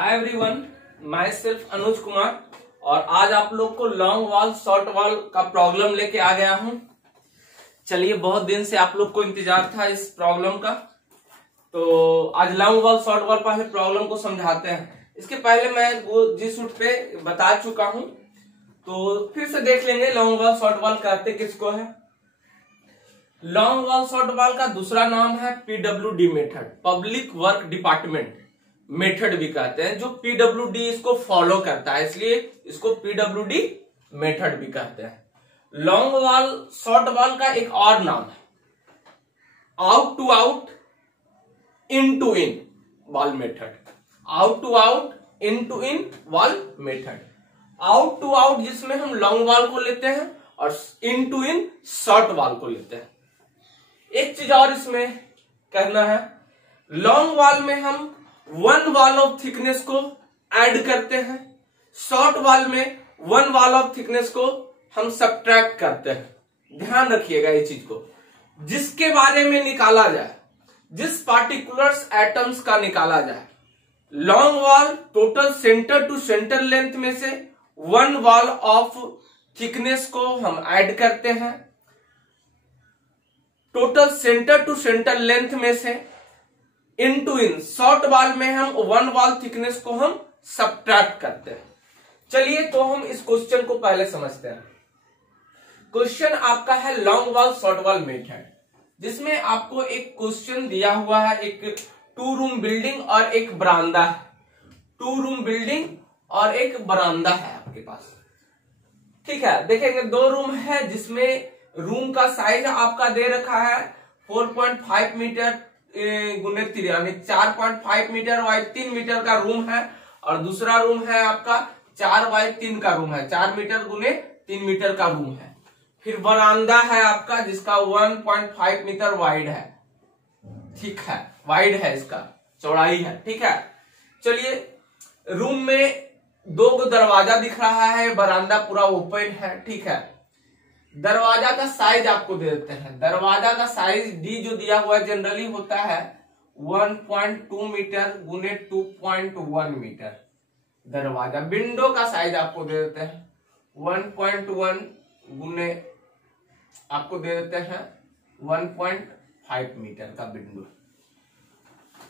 Hi everyone, my self Anuj Kumar और आज आप लोग को लॉन्ग वॉल शॉर्ट वॉल का प्रॉब्लम लेके आ गया हूं। चलिए, बहुत दिन से आप लोग को इंतजार था इस प्रॉब्लम का, तो आज लॉन्ग वॉल शॉर्ट वॉल पहले प्रॉब्लम को समझाते हैं। इसके पहले मैं जिस सूट पे बता चुका हूं, तो फिर से देख लेंगे लॉन्ग वॉल शॉर्ट वॉल कहते किसको है। लॉन्ग वॉल शॉर्ट वॉल का दूसरा नाम है PWD method, public work department method भी कहते हैं, जो PWD इसको फॉलो करता है, इसलिए इसको PWD मेथड भी कहते हैं। लॉन्ग वॉल शॉर्ट वॉल का एक और नाम है out to out in to in wall method. Out to out in to in wall method. Out to out जिसमें हम लॉन्ग वॉल को लेते हैं और in to in short wall को लेते हैं। एक चीज और इसमें करना है, लॉन्ग वॉल में हम वन वॉल ऑफ थिकनेस को ऐड करते हैं, शॉर्ट वॉल में वन वॉल ऑफ थिकनेस को हम सब्ट्रैक्ट करते हैं। ध्यान रखिएगा ये चीज को, जिसके बारे में निकाला जाए, जिस पार्टिकुलर्स एटम्स का निकाला जाए। Long wall total centre to centre length में से वन वॉल ऑफ थिकनेस को हम ऐड करते हैं, total centre to centre length में से in to in short wall में हम वन वॉल थिकनेस को हम सब्ट्रैक्ट करते हैं। चलिए, तो हम इस क्वेश्चन को पहले समझते हैं। क्वेश्चन आपका है long wall short wall method, जिसमें आपको एक क्वेश्चन दिया हुआ है, एक 2 रूम बिल्डिंग और एक बरामदा है। 2 रूम बिल्डिंग और एक बरामदा है आपके पास, ठीक है। देखेंगे 2 रूम है, जिसमें रूम का साइज आपका दे रखा है 4.5 मीटर गुने 3 यानी 4.5 मीटर बाई 3 मीटर का रूम है, और दूसरा रूम है आपका 4 बाई 3 का रूम है, 4 मीटर गुने 3 मीटर का रूम है। फिर बरामदा है आपका, जिसका 1.5 मीटर वाइड है, ठीक है, वाइड है, इसका चौड़ाई है, ठीक है। चलिए, रूम में 2 दरवाजा दिख रहा है, बरामदा पूरा ओपन है, ठीक है। दरवाजा का साइज आपको दे देते हैं। दरवाजा का साइज डी जो दिया हुआ है जनरली होता है 1.2 मीटर गुने 2.1 मीटर दरवाजा। विंडो का साइज आपको दे देते हैं 1.1 गुने आपको दे देते हैं 1.5 मीटर का विंडो।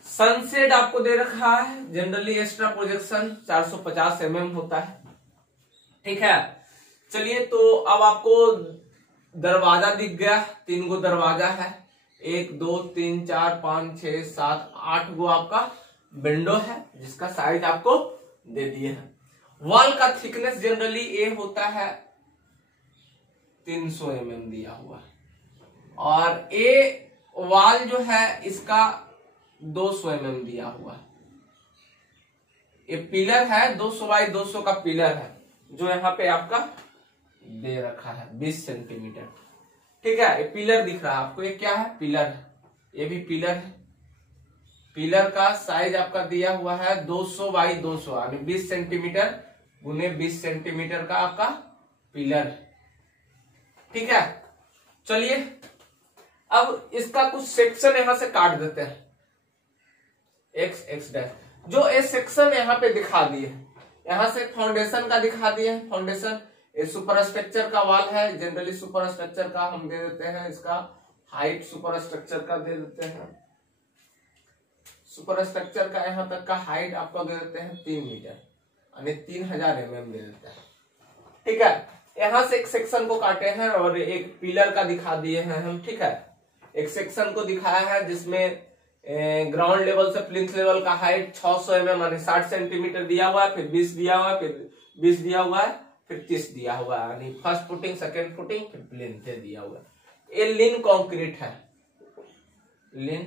सनसेड आपको दे रखा है, जनरली एक्स्ट्रा प्रोजेक्शन 450 mm होता है, ठीक है। चलिए, तो अब आपको दरवाजा दिख गया, 3 गो दरवाजा है, 1 2 3 4 5 6 7 8 गो आपका विंडो है, जिसका साइज आपको दे दिए हैं। वॉल का थिकनेस जनरली ए होता है 300 mm दिया हुआ है, और ए वॉल जो है इसका 200 mm दिया हुआ है। ये पिलर है, 200 बाई 200 का पिलर है, जो यहाँ पे आपका दे रखा है 20 सेंटीमीटर, ठीक है। ये पिलर दिख रहा है आपको, ये क्या है? पिलर है, ये भी पिलर है। पिलर का साइज आपका दिया हुआ है 200 बाई 200 यानी 20 सेंटीमीटर गुने 20 सेंटीमीटर का आपका पिलर है, ठीक है। चलिए, अब इसका कुछ सेक्शन यहां से काट देते हैं, x डैश, जो ये सेक्शन यहाँ पे दिखा दिए, यहां से फाउंडेशन का दिखा दिए। फाउंडेशन ये सुपर स्ट्रक्चर का वॉल है, जनरली सुपर स्ट्रक्चर का हम दे देते हैं, इसका हाइट सुपर स्ट्रक्चर का दे देते हैं। सुपर स्ट्रक्चर का यहां तक का हाइट आपको दे देते हैं 3 मीटर यानी 3000 mm दे देते हैं, ठीक है। यहां से एक सेक्शन को काटे हैं और एक पिलर का दिखा दिए हैं हम, ठीक है। एक सेक्शन को दिखाया है जिसमें ग्राउंड लेवल से प्लिंथ लेवल का हाइट 600 mm यानी 60 सेंटीमीटर दिया हुआ है, फिर 20 दिया हुआ है, फिर 20 दिया हुआ है, फिर 30 दिया हुआ है, यानी फर्स्ट फुटिंग, सेकेंड फुटिंग, फिर प्लिंथ दिया हुआ है। ये लिन कंक्रीट है, लिन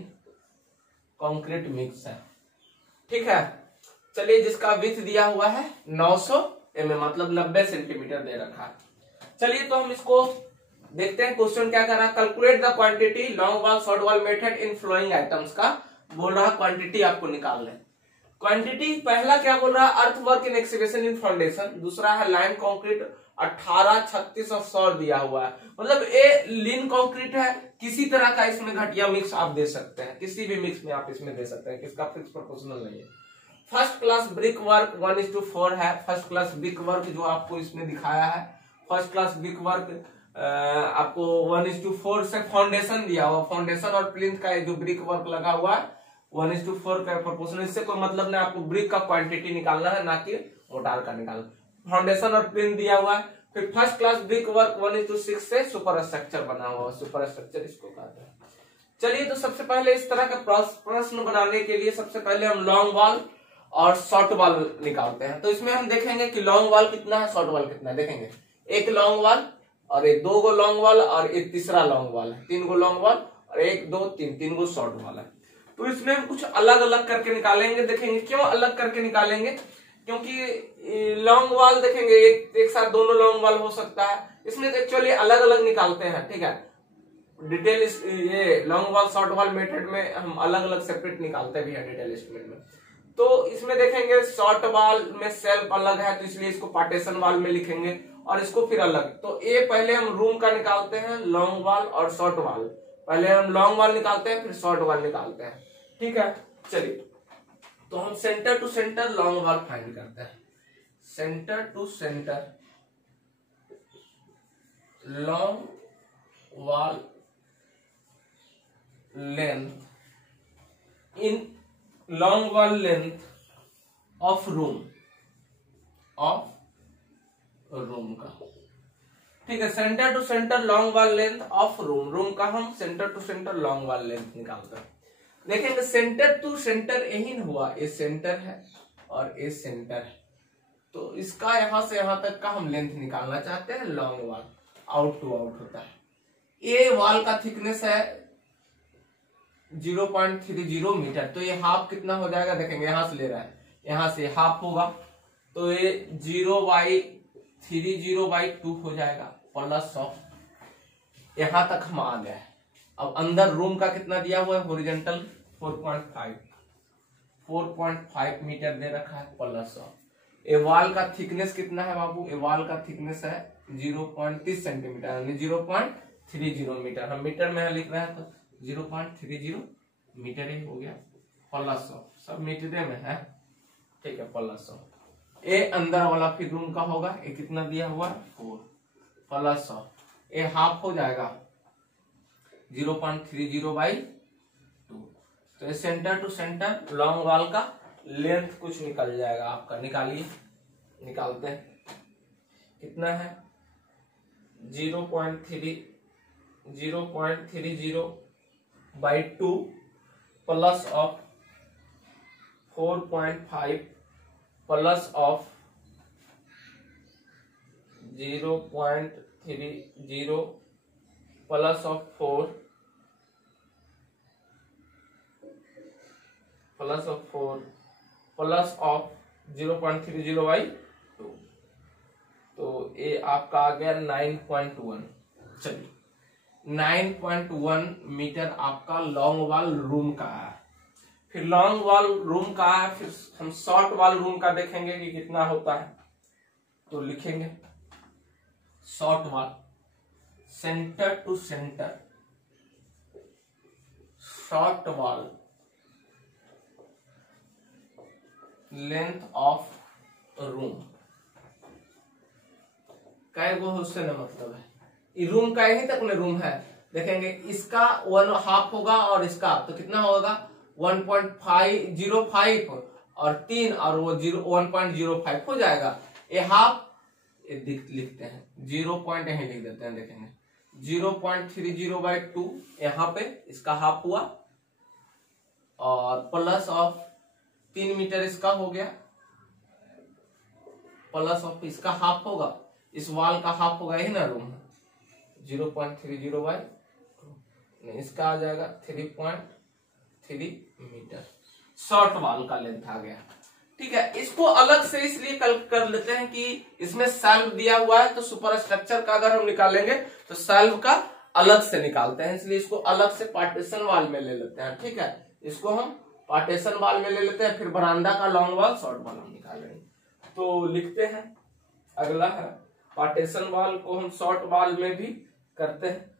कंक्रीट मिक्स है, ठीक है। चलिए, जिसका विड्थ दिया हुआ है 900 mm मतलब 90 सेंटीमीटर दे रखा है। चलिए, तो हम इसको देखते हैं। क्वेश्चन क्या कर रहा है, calculate the quantity long wall short wall method in following items का बोल रहा है, क्वांटिटी आपको निकालना है। क्वांटिटी पहला क्या बोल रहा है, earth work in excavation in foundation, दूसरा है लाइन कंक्रीट 18 36 और 100 दिया हुआ है, मतलब ये लीन कंक्रीट है। किसी तरह का इसमें घटिया मिक्स आप दे सकते हैं, किसी भी मिक्स में आप इसमें दे सकते हैं, किसका फिक्स प्रोपोर्शनल नहीं है। फर्स्ट क्लास ब्रिक वर्क 1:4 है। फर्स्ट क्लास ब्रिक वर्क जो आपको इसमें दिखाया है, फर्स्ट क्लास ब्रिक वर्क आपको 1:4 से फाउंडेशन दिया हुआ, फाउंडेशन और प्लिंथ का जो ब्रिक वर्क लगा हुआ है 1:4 का प्रोपोर्शन। इससे कोई मतलब नहीं, आपको ब्रिक का क्वांटिटी निकालना है, ना कि मोटार का निकालना। फाउंडेशन और प्लिंथ दिया हुआ है। फिर फर्स्ट क्लास ब्रिक वर्क 1:6 से सुपर स्ट्रक्चर बना हुआ, सुपर स्ट्रक्चर इसको कहते हैं। चलिए, तो सबसे पहले इस तरह का प्रश्न बनाने के लिए सबसे पहले हम लॉन्ग वॉल और शॉर्ट वॉल निकालते हैं। तो इसमें हम देखेंगे कि लॉन्ग वॉल कितना है, शॉर्ट वॉल कितना है। देखेंगे एक लॉन्ग वॉल और एक 2 गो लॉन्ग वॉल और एक तीसरा लॉन्ग वॉल है, 3 गो लॉन्ग वॉल और 1 2 3 गो शॉर्ट वॉल है। तो इसमें हम कुछ अलग अलग करके निकालेंगे। देखेंगे क्यों अलग करके निकालेंगे, क्योंकि लॉन्ग वॉल देखेंगे एक साथ दोनों लॉन्ग वॉल हो सकता है, इसमें एक्चुअली अलग अलग निकालते हैं। ठीक है, डिटेल ये long wall short wall method में हम अलग अलग सेपरेट निकालते भी है डिटेल एस्टिमेट में। तो इसमें देखेंगे शॉर्ट वॉल में सेल्फ अलग है, तो इसलिए इसको पार्टीशन वॉल में लिखेंगे और इसको फिर अलग। तो ये पहले हम रूम का निकालते हैं, लॉन्ग वॉल और शॉर्ट वॉल। पहले हम लॉन्ग वॉल निकालते हैं, फिर शॉर्ट वॉल निकालते हैं। ठीक है, चलिए, तो हम centre to centre long wall find करते हैं। Centre to centre long wall length in long wall length of room का। ठीक है, centre to centre long wall length of room का हम centre to centre long wall length निकालते हैं। देखेंगे सेंटर टू सेंटर यही हुआ, ये सेंटर है और ये सेंटर है, तो इसका यहां से यहां तक का हम लेंथ निकालना चाहते हैं। Long wall out to out होता है। ये वॉल का थिकनेस है 0.30 मीटर, तो ये हाफ कितना हो जाएगा। देखेंगे यहां से ले रहा है, यहां से हाफ होगा, तो ये 0/30/2 हो जाएगा प्लस ऑफ, यहां तक हम आ गए। अब अंदर रूम का कितना दिया हुआ है, हॉरिजॉन्टल 4.5 मीटर दे रखा है प्लस ऑफ। ये वॉल का थिकनेस कितना है बाबू, ये वॉल का थिकनेस है 0.30 सेंटीमीटर, यानी 0.30 मीटर। हम मीटर में लिख रहे हैं तो 0.30 मीटर ही हो गया प्लस ऑफ, सब मीटर में है। ठीक है, प्लस ऑफ ये अंदर वाला फिर रूम का होगा, ये कितना दिया हुआ है 4 प्लस ऑफ ये हाफ हो जाएगा 0.30/2। तो ये centre to centre long wall का लेंथ कुछ निकल जाएगा आपका। निकालिए, निकालते हैं कितना है 0.30/2 plus of 4.5 plus of 0.30 plus of 4 plus of 4 plus of 0.30/2, तो ये आपका आ गया 9.1। चलिए, 9.1 मीटर आपका लॉन्ग वॉल रूम का है। फिर लॉन्ग वॉल रूम का है, फिर हम शॉर्ट वॉल रूम का देखेंगे कि कितना होता है। तो लिखेंगे short wall centre to centre short wall length of room. कै गो उससे ना मतलब है, ये रूम का यही तक में रूम है। देखेंगे इसका 1/2 होगा और इसका तो कितना होगा 1.505 और 3 और वो 1.05 हो जाएगा। ये हाफ लिखते हैं, 0 पॉइंट यही लिख देते हैं। देखेंगे 0.30/2 यहाँ पे इसका हाफ हुआ और प्लस ऑफ 3 मीटर इसका हो गया, प्लस ऑफ इसका हाफ होगा, इस वॉल का हाफ होगा, यही ना रूम 0.30/2, इसका आ जाएगा 3.3 मीटर। शॉर्ट वॉल का लेंथ आ गया। ठीक है, इसको अलग से इसलिए कर लेते हैं कि इसमें सेल्फ दिया हुआ है, तो सुपर स्ट्रक्चर का अगर हम निकालेंगे तो सेल्फ का अलग से निकालते हैं, इसलिए इसको अलग से पार्टीशन वॉल में ले लेते हैं। ठीक है, इसको हम पार्टीशन वॉल में ले लेते हैं, फिर बरामदा का लॉन्ग वॉल शॉर्ट वॉल हम निकालेंगे। तो लिखते हैं, अगला है पार्टीशन वॉल को हम शॉर्ट वॉल में भी करते हैं।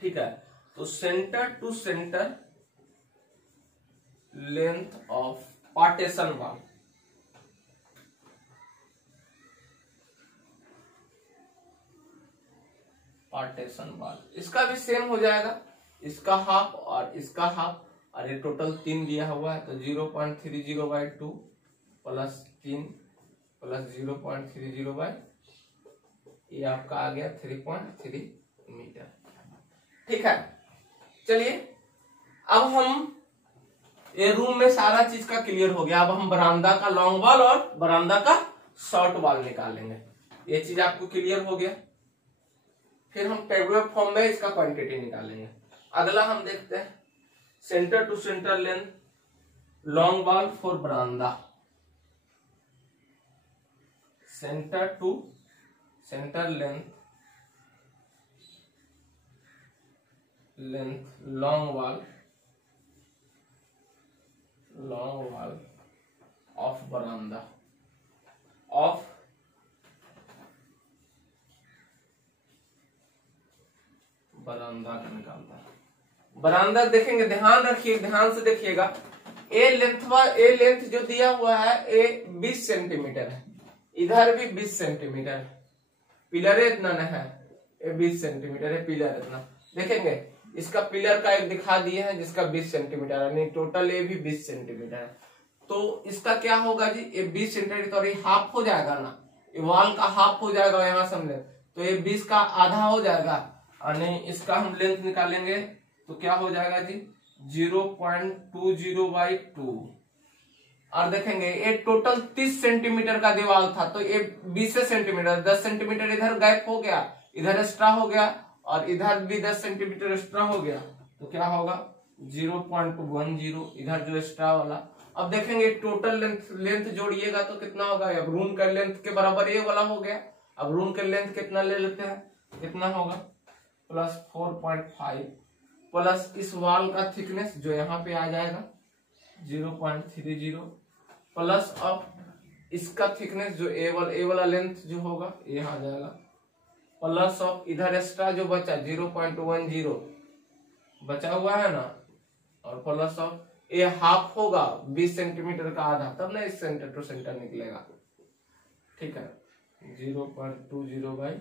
ठीक है, तो centre to centre length of partition wall. Partition wall इसका भी सेम हो जाएगा, इसका हाफ और इसका हाफ, और ये टोटल 3 दिया हुआ है तो 0.30/2 प्लस 3 प्लस 0.30 ये आपका आ गया 3.3 मीटर। ठीक है, चलिए अब हम ये रूम में सारा चीज का क्लियर हो गया। अब हम बरामदा का लॉन्ग वॉल और बरामदा का शॉर्ट वॉल निकालेंगे। ये चीज आपको क्लियर हो गया। फिर हम टेबुलर फॉर्म में इसका क्वांटिटी निकालेंगे। अगला हम देखते हैं centre to centre length long wall for बरामदा। Centre to centre length long wall of बरामदा ऑफ बरामदा का निकालता है। बरामदा देखेंगे, ध्यान रखिए, ध्यान से देखिएगा। ए लेंथ जो दिया हुआ है ए 20 सेंटीमीटर है, इधर भी 20 सेंटीमीटर है, पिलर इतना न है, ये 20 सेंटीमीटर है पिलर इतना। देखेंगे इसका पिलर का एक दिखा दिए हैं जिसका 20 सेंटीमीटर है, नहीं टोटल ये भी 20 सेंटीमीटर है। तो इसका क्या होगा जी, ये 20 सेंटीमीटर और ये हाफ हो जाएगा ना, ये वॉल का हाफ हो जाएगा यहाँ समझे, तो ये 20 का आधा हो जाएगा। और इसका हम लेंथ निकालेंगे तो क्या हो जाएगा जी 0.20/2। और देखेंगे ये टोटल 30 सेंटीमीटर का दीवार था तो ये 20 सेंटीमीटर, 10 सेंटीमीटर इधर गैप हो गया, इधर एक्स्ट्रा हो गया और इधर भी 10 सेंटीमीटर एक्स्ट्रा हो गया, तो क्या होगा 0.10 इधर जो एक्स्ट्रा वाला। अब देखेंगे टोटल लेंथ जोड़िएगा तो कितना होगा, अब रूम का लेंथ के बराबर ये वाला हो गया। अब रूम का लेंथ कितना ले लेते हैं, कितना होगा प्लस 4.5 प्लस इस वॉल का थिकनेस जो यहाँ पे आ जाएगा 0.30 प्लस अब इसका थिकनेस जो ए वाला लेंथ जो होगा ये आ जाएगा, प्लस ऑफ इधर एक्स्ट्रा जो बचा 0.10 बचा हुआ है ना, और प्लस ऑफ ये हाफ होगा 20 सेंटीमीटर का आधा, तब ना इस सेंटर टू सेंटर निकलेगा। ठीक है 0.20/2।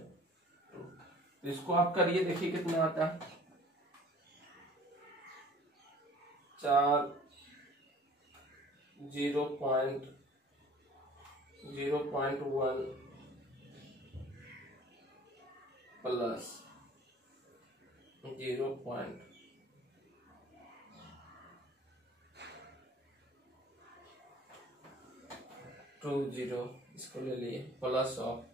इसको आप करिए, देखिए कितना आता है 4 0.1 प्लस 0.20 इसको ले लिए, plus of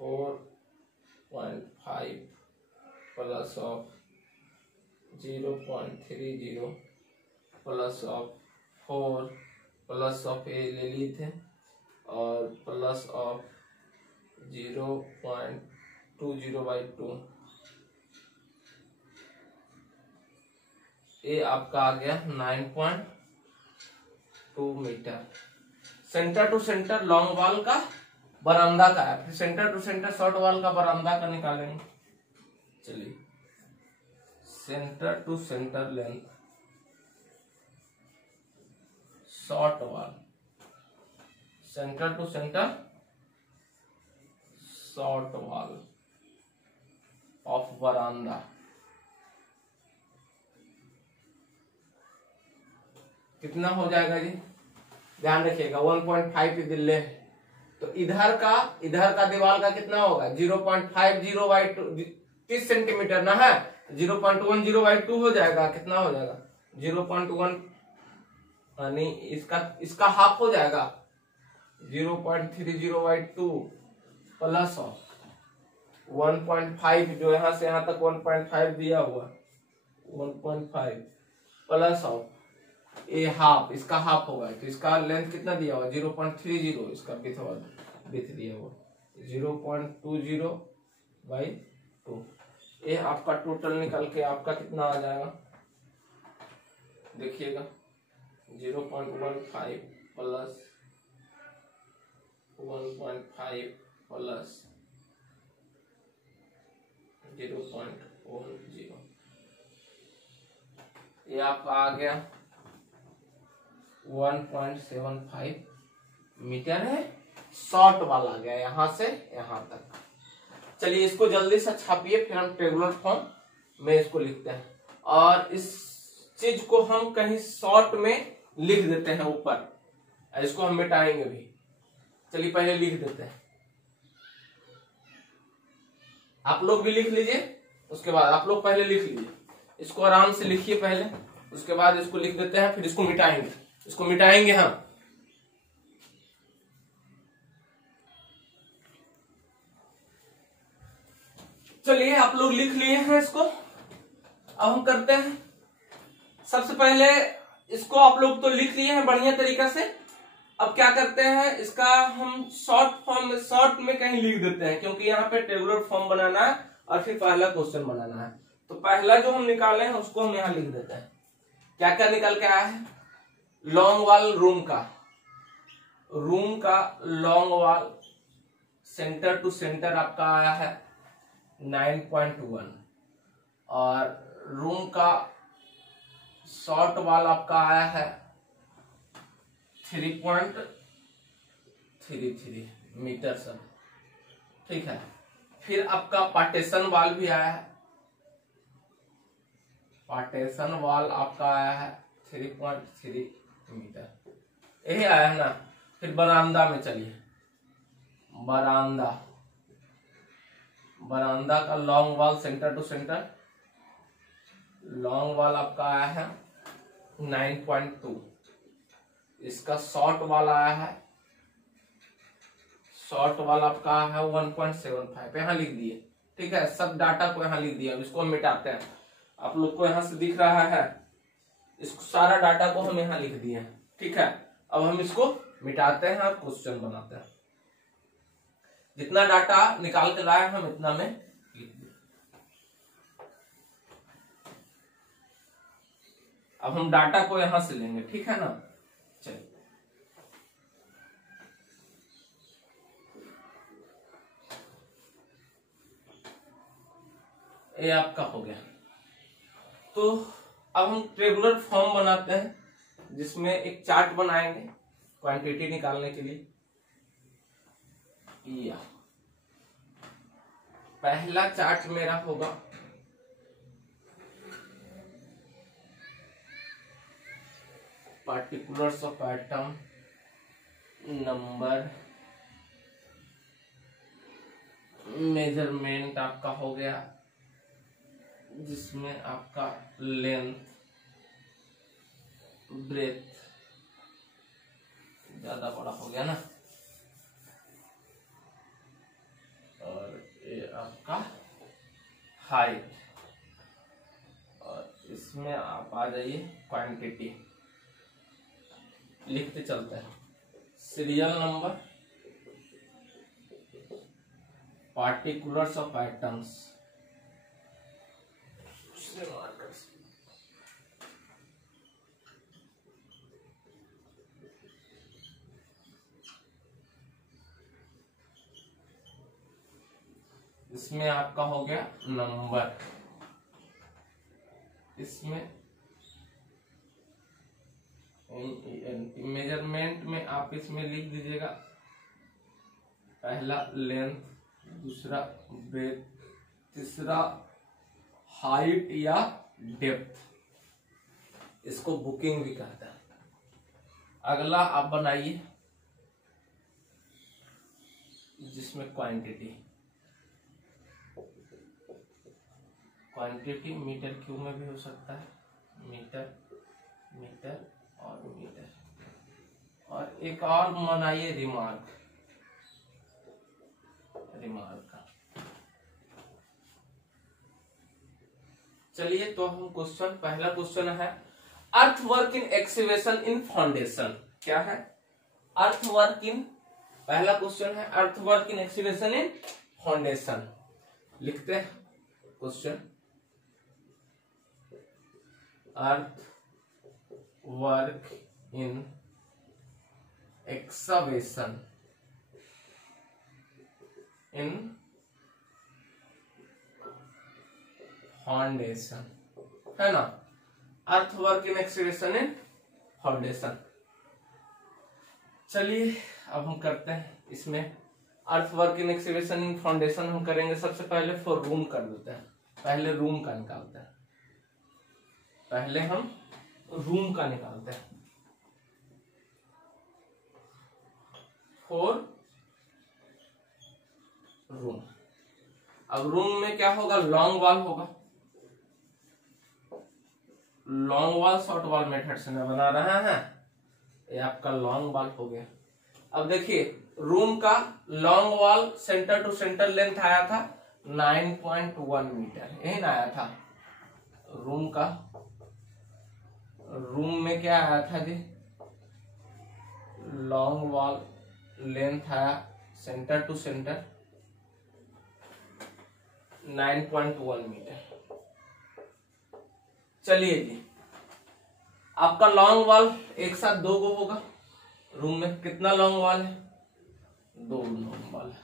4.5 plus of 0.30 plus of 4 plus of a ले लिए थे और प्लस ऑफ 0.20/2। ये आपका आ गया 9.2 metre. Centre to centre long wall का बरामदा का है, फिर centre to centre short wall का बरामदा का निकालेंगे। चलिए centre to centre length short wall, centre to centre short wall of बरामदा कितना हो जाएगा जी, ध्यान रखिएगा 1.5 दिल्ले, तो इधर का दीवार का कितना होगा 0.50/2, 30 सेंटीमीटर ना है, 0.10/2 हो जाएगा, कितना हो जाएगा 0.1, यानी इसका हाफ हो जाएगा 0.30/2 प्लस ऑफ 1.5 जो यहां से यहां तक 1.5 दिया हुआ 1.5 प्लस ऑफ ये हाफ, इसका हाफ होगा, तो इसका लेंथ कितना दिया हुआ 0.30, इसका विड्थ दिया हुआ 0.20/2। ये आपका टोटल निकल के आपका कितना आ जाएगा, देखिएगा 0.15 प्लस 1.5 प्लस 0.10, ये आपका आ गया 1.75 मीटर है। शॉर्ट वाला गया यहां से यहां तक। चलिए इसको जल्दी से छापिए, फिर हम टेबुलर फॉर्म में इसको लिखते हैं। और इस चीज को हम कहीं शॉर्ट में लिख देते हैं ऊपर, इसको हम मिटाएंगे भी। चलिए पहले लिख देते हैं, आप लोग भी लिख लीजिए। उसके बाद आप लोग पहले लिख लीजिए, इसको आराम से लिखिए पहले, उसके बाद इसको लिख देते हैं, फिर इसको मिटाएंगे। इसको मिटाएंगे हम। चलिए आप लोग लिख लिए हैं इसको, अब हम करते हैं। सबसे पहले इसको आप लोग तो लिख लिए हैं बढ़िया तरीका से। अब क्या करते हैं, इसका हम शॉर्ट में कहीं लिख देते हैं, क्योंकि यहाँ पे टेबुलर फॉर्म बनाना है और फिर पहला क्वेश्चन बनाना है। तो पहला जो हम निकाले हैं उसको हम यहाँ लिख देते हैं। क्या क्या निकल के आया है, लॉन्ग वॉल रूम का long wall centre to centre आपका आया है 9.1 और रूम का शॉर्ट वॉल आपका आया है 3.33 मीटर सब, ठीक है। फिर आपका पार्टीशन वॉल भी आया है, पार्टीशन वॉल आपका आया है 3.3 मीटर, यही आया है ना। फिर बरामदा में चलिए, बरामदा का long wall centre to centre, long wall आपका आया है 9.2। इसका शॉर्ट वॉल आया है, शॉर्ट वॉल आपका आया है 1.75, यहाँ लिख दिए, ठीक है। सब डाटा को यहाँ लिख दिया। अब इसको हम मिटाते हैं। आप लोग को यहाँ से दिख रहा है, इसको सारा डाटा को हम यहाँ लिख दिए, ठीक है। अब हम इसको मिटाते हैं और क्वेश्चन बनाते हैं। जितना डाटा निकाल कर लाए हम इतना में लिख दिए। अब हम डाटा को यहां से लेंगे, ठीक है ना। चलिए ये आपका हो गया। तो अब हम टेबुलर फॉर्म बनाते हैं, जिसमें एक चार्ट बनाएंगे क्वांटिटी निकालने के लिए। या पहला चार्ट मेरा होगा particulars of item number, measurement आपका हो गया, जिसमें आपका लेंथ, ब्रेथ ज्यादा बड़ा हो गया ना, और ये आपका हाइट, और इसमें आप आ जाइए क्वांटिटी, लिखते चलते हैं। Serial number, particulars of items, इसमें आपका हो गया नंबर, इसमें मेजरमेंट में आप इसमें लिख दीजिएगा पहला लेंथ, दूसरा ब्रेथ, तीसरा हाइट या डेप्थ, इसको बुकिंग भी कहता है। अगला आप बनाइए जिसमें क्वांटिटी मीटर क्यूब में भी हो सकता है, मीटर और मीटर। और एक और बनाइए रिमार्क का। चलिए तो हम क्वेश्चन, पहला क्वेश्चन है earth work in excavation in foundation. क्या है अर्थ वर्क इन, पहला क्वेश्चन है earth work in excavation in foundation. लिखते हैं question, earth work in excavation in foundation, है ना। Earth work in excavation in foundation. चलिए अब हम करते हैं इसमें earth work in excavation in foundation हम करेंगे। सबसे पहले फॉर रूम कर देते हैं, पहले रूम का निकालते हैं, पहले हम रूम का निकालते हैं। फॉर रूम, अब रूम में क्या होगा, लॉन्ग वॉल होगा। Long wall short wall method से मैं बना रहा है, ये आपका लॉन्ग वॉल हो गया। अब देखिए रूम का long wall centre to centre length आया था 9.1 मीटर, यही ना आया था। रूम का, रूम में क्या आया था जी, लॉन्ग वॉल लेंथ आया सेंटर टू सेंटर 9.1 मीटर। चलिए जी, आपका लॉन्ग वॉल एक साथ 2 गो होगा। रूम में कितना लॉन्ग वॉल है, 2 लॉन्ग वॉल है।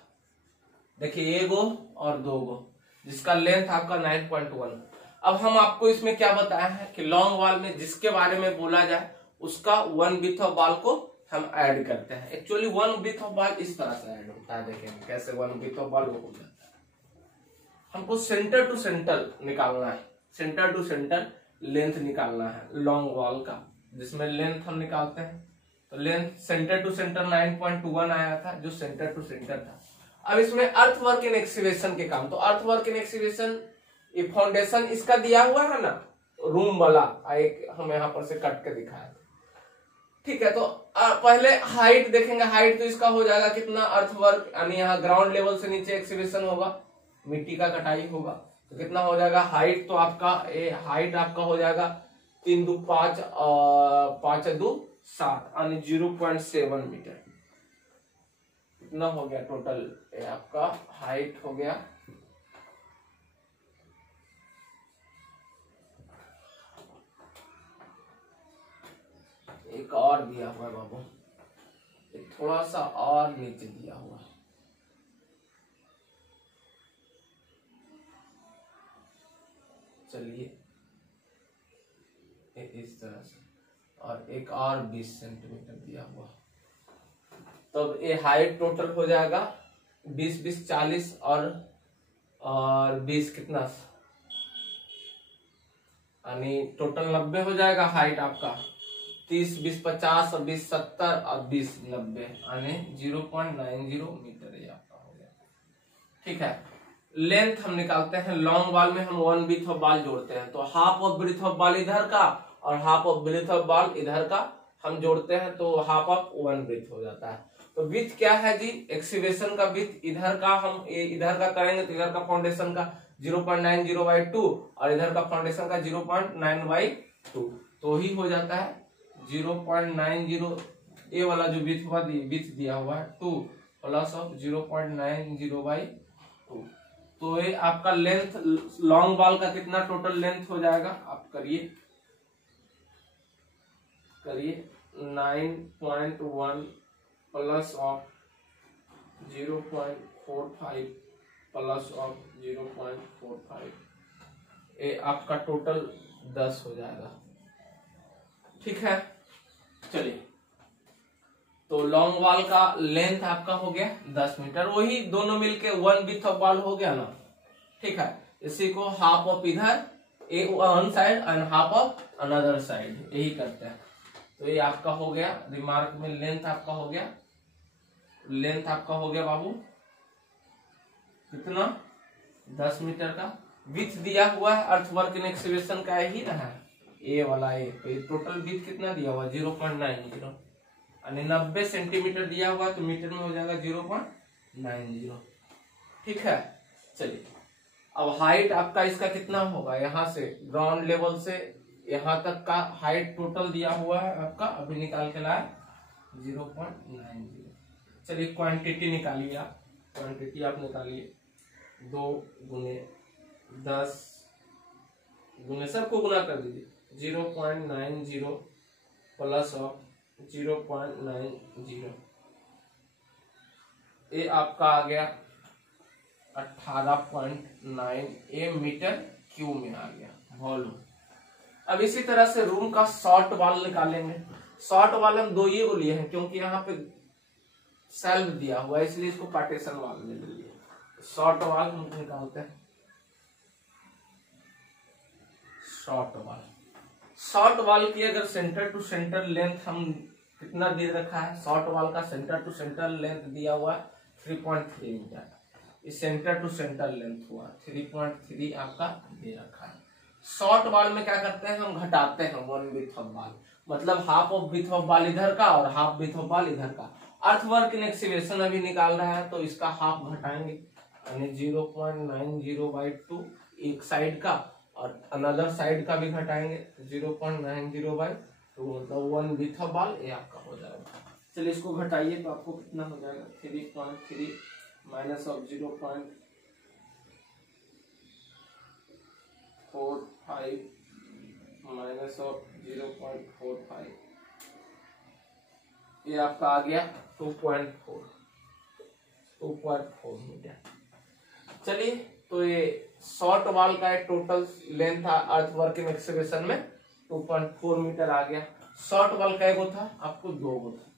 देखिए 1 गो और 2 गो, जिसका लेंथ आपका 9.1। अब हम आपको इसमें क्या बताया है कि लॉन्ग वॉल में जिसके बारे में बोला जाए उसका 1 विड्थ ऑफ वॉल को हम ऐड करते हैं। एक्चुअली 1 विड्थ ऑफ वॉल इस तरह से ऐड होता है, देखेंगे कैसे 1 विड्थ ऑफ वॉल हो जाता है। हमको सेंटर टू सेंटर निकालना है, सेंटर टू सेंटर लेंथ निकालना है लॉन्ग वॉल का, जिसमें लेंथ हम निकालते हैं। तो लेंथ सेंटर टू सेंटर 9.1 आया था, जो सेंटर टू सेंटर था। अब इसमें अर्थ वर्क इन एक्सकेवेशन के काम, तो अर्थ वर्क इन एक्सकेवेशन ये फाउंडेशन इसका दिया हुआ है ना, रूम वाला एक हम यहाँ पर से कट के दिखाया। ठीक है, तो पहले हाइट देखेंगे। हाइट तो इसका हो जाएगा कितना, अर्थ वर्क यानी यहाँ ग्राउंड लेवल से नीचे एक्सकेवेशन होगा, मिट्टी का कटाई होगा, तो कितना हो जाएगा हाइट। तो आपका ये हाइट आपका हो जाएगा 3 2 5 5 2 7 यानी 0.7 मीटर। कितना हो गया टोटल, ये आपका हाइट हो गया। एक और दिया हुआ है बाबू, थोड़ा सा और नीचे दिया हुआ है। चलिए इस तरह से, और एक और 20 सेंटीमीटर दिया हुआ। तो ये हाइट टोटल हो जाएगा 20 20 40 और 20 कितना, यानी टोटल 90 हो जाएगा हाइट आपका। 30 20 50 और 20 70 और 20 90 यानी 0.90 मीटर ये आपका हो गया। ठीक है, लेंथ हम निकालते हैं। लॉन्ग वॉल में हम 1 विड्थ ऑफ वॉल जोड़ते हैं, तो half of width of wall इधर का और half of width of wall इधर का हम जोड़ते हैं, तो हाफ ऑफ 1 विड्थ हो जाता है। तो विड्थ क्या है जी, एक्सकेवेशन का विड्थ इधर का हम इधर का करेंगे तो इधर का फाउंडेशन का 0.90/2 और इधर का फाउंडेशन का 0.9/2, तो ही हो जाता है 0.90। ये वाला जो विड्थ दिया हुआ है 2 प्लस ऑफ 0.90/2, तो ये आपका लेंथ लॉन्ग वॉल का कितना टोटल लेंथ हो जाएगा, आप करिए 9.1 प्लस ऑफ 0.45 प्लस ऑफ 0.45, ये आपका टोटल 10 हो जाएगा। ठीक है, चलिए तो लॉन्ग वॉल का लेंथ आपका हो गया 10 मीटर, वही दोनों मिलके 1 विड्थ ऑफ वॉल हो गया ना। ठीक है, इसी को हाफ ऑफ इधर one side and half of another side, यही करते हैं। तो ये आपका हो गया रिमार्क में लेंथ आपका हो गया, लेंथ आपका हो गया बाबू कितना, 10 मीटर का। विड्थ दिया हुआ है अर्थवर्क इन एक्सकेवेशन का यही ना है, ये वाला ये, तो टोटल विड्थ कितना दिया हुआ है 0.90 यानी 90 सेंटीमीटर दिया हुआ है, तो मीटर में हो जाएगा 0.90। ठीक है, चलिए अब हाइट आपका इसका कितना होगा, यहाँ से ग्राउंड लेवल से यहाँ तक का हाइट टोटल दिया हुआ है आपका, अभी निकाल के लाया 0.90। चलिए क्वांटिटी निकालिए आप, क्वांटिटी आप निकालिए 2 गुने 10 गुने सबको गुना कर दीजिए 0.90 प्लस ऑफ 0.90, ये आपका आ गया 18.9 मीटर क्यूब में आ गया वॉल्यूम। अब इसी तरह से रूम का शॉर्ट वॉल निकालेंगे। शॉर्ट वॉल हम 2 ही लिए हैं, क्योंकि यहाँ पे सेल्फ दिया हुआ है, इसलिए इसको पार्टीशन वाल में ले लिया। शॉर्ट वाल हम निकालते हैं। शॉर्ट वाल की अगर सेंटर टू सेंटर लेंथ हम कितना दे रखा है, शॉर्ट वाल का सेंटर टू सेंटर लेंथ दिया हुआ है 3.3 मीटर। इस सेंटर टू सेंटर लेंथ हुआ 3.3 आपका दे रखा है। शॉर्ट वाल में क्या करते हैं, हम घटाते हैं 1 विड्थ ऑफ वाल, मतलब हाफ ऑफ विड्थ ऑफ वाल इधर का और हाफ विड्थ ऑफ वाल इधर का। अर्थवर्क इन एक्सीवेशन अभी निकाल रहा है तो इसका हाफ घटाएंगे, यानी 0.90/2 एक साइड का, और अनदर साइड का भी घटाएंगे 0.90/2, मतलब 1 विड्थ ऑफ वाल ये आपका हो जाएगा। चलिए इसको घटाइए तो आपको कितना हो जाएगा, 3.3 माइनस ऑफ 0.45 माइनस ऑफ 0.45, ये आपका आ गया 2.4 मीटर। चलिए तो ये शॉर्ट वाल का टोटल लेंथ था अर्थवर्क इन एक्सकेवेशन में 2.4 मीटर आ गया। शॉर्ट वाल का एगो था, आपको 2 गो था,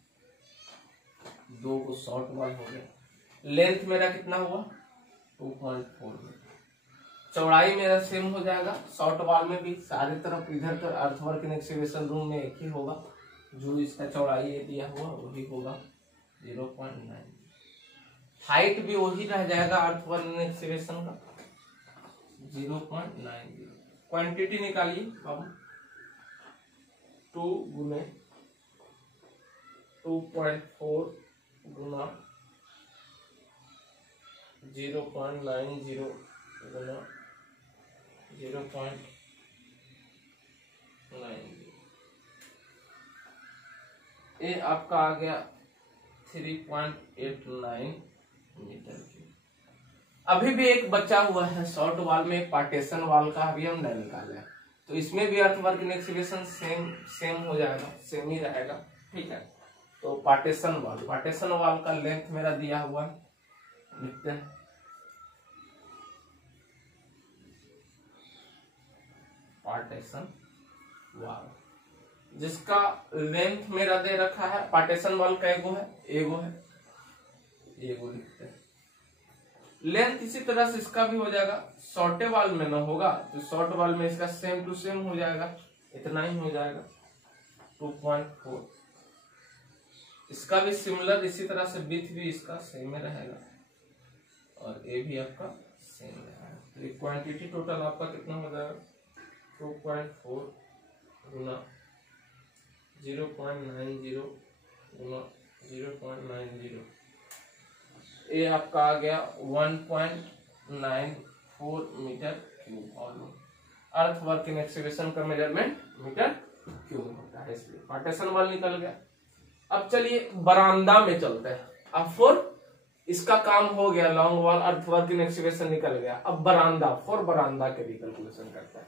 2 गो शॉर्ट वाल हो गया। लेंथ मेरा कितना हुआ 2.4 मीटर। चौड़ाई मेरा सेम हो जाएगा, शॉर्ट वाल में भी सारी तरफ इधर का अर्थवर्क इन एक्सकेवेशन रूम में एक ही होगा, जो इसका चौड़ाई ये दिया हुआ वही होगा 0.9। हाइट भी वही रह जाएगा अर्थवर्क इन एक्सकेवेशन का 0.90। क्वांटिटी निकालिए अब, 2 गुने 2.4 गुना 0.90 गुना 0.90, ये आपका आ गया 3.89 मीटर की। अभी भी एक बचा हुआ है शॉर्ट वाल में, पार्टीशन वाल का अभी हम नहीं निकाले, तो इसमें भी अर्थवर्क इन एक्सकेवेशन सेम हो जाएगा, सेम ही रहेगा, ठीक है। तो पार्टीशन वाल का लेंथ मेरा दिया हुआ है, लिखते हैं पार्टीशन वाल, जिसका लेंथ मेरा दे रखा है, पार्टीशन वाल का एगो है, एगो लिखते हैं। लेंथ इसी तरह से इसका भी हो जाएगा, शॉर्टे वाल में ना होगा तो शॉर्ट वाल में इसका सेम टू सेम हो जाएगा, इतना ही हो जाएगा 2.4। इसका भी सिमिलर इसी तरह से विड्थ भी इसका सेम ही रहेगा और ये भी आपका सेम रहेगा। तो क्वांटिटी टोटल आपका कितना हो जाएगा 2.4 गुना 0.90 गुना 0.90, ये आपका आ गया 1.94 metre cube volume. Earthwork in excavation का मेजरमेंट मीटर क्यूब होता है, इसलिए पार्टीशन वाल निकल गया। अब चलिए बरामदा में चलते हैं। अब इसका काम हो गया, long wall earthwork in excavation निकल गया। अब बरामदा के भी कैलकुलेशन करता है,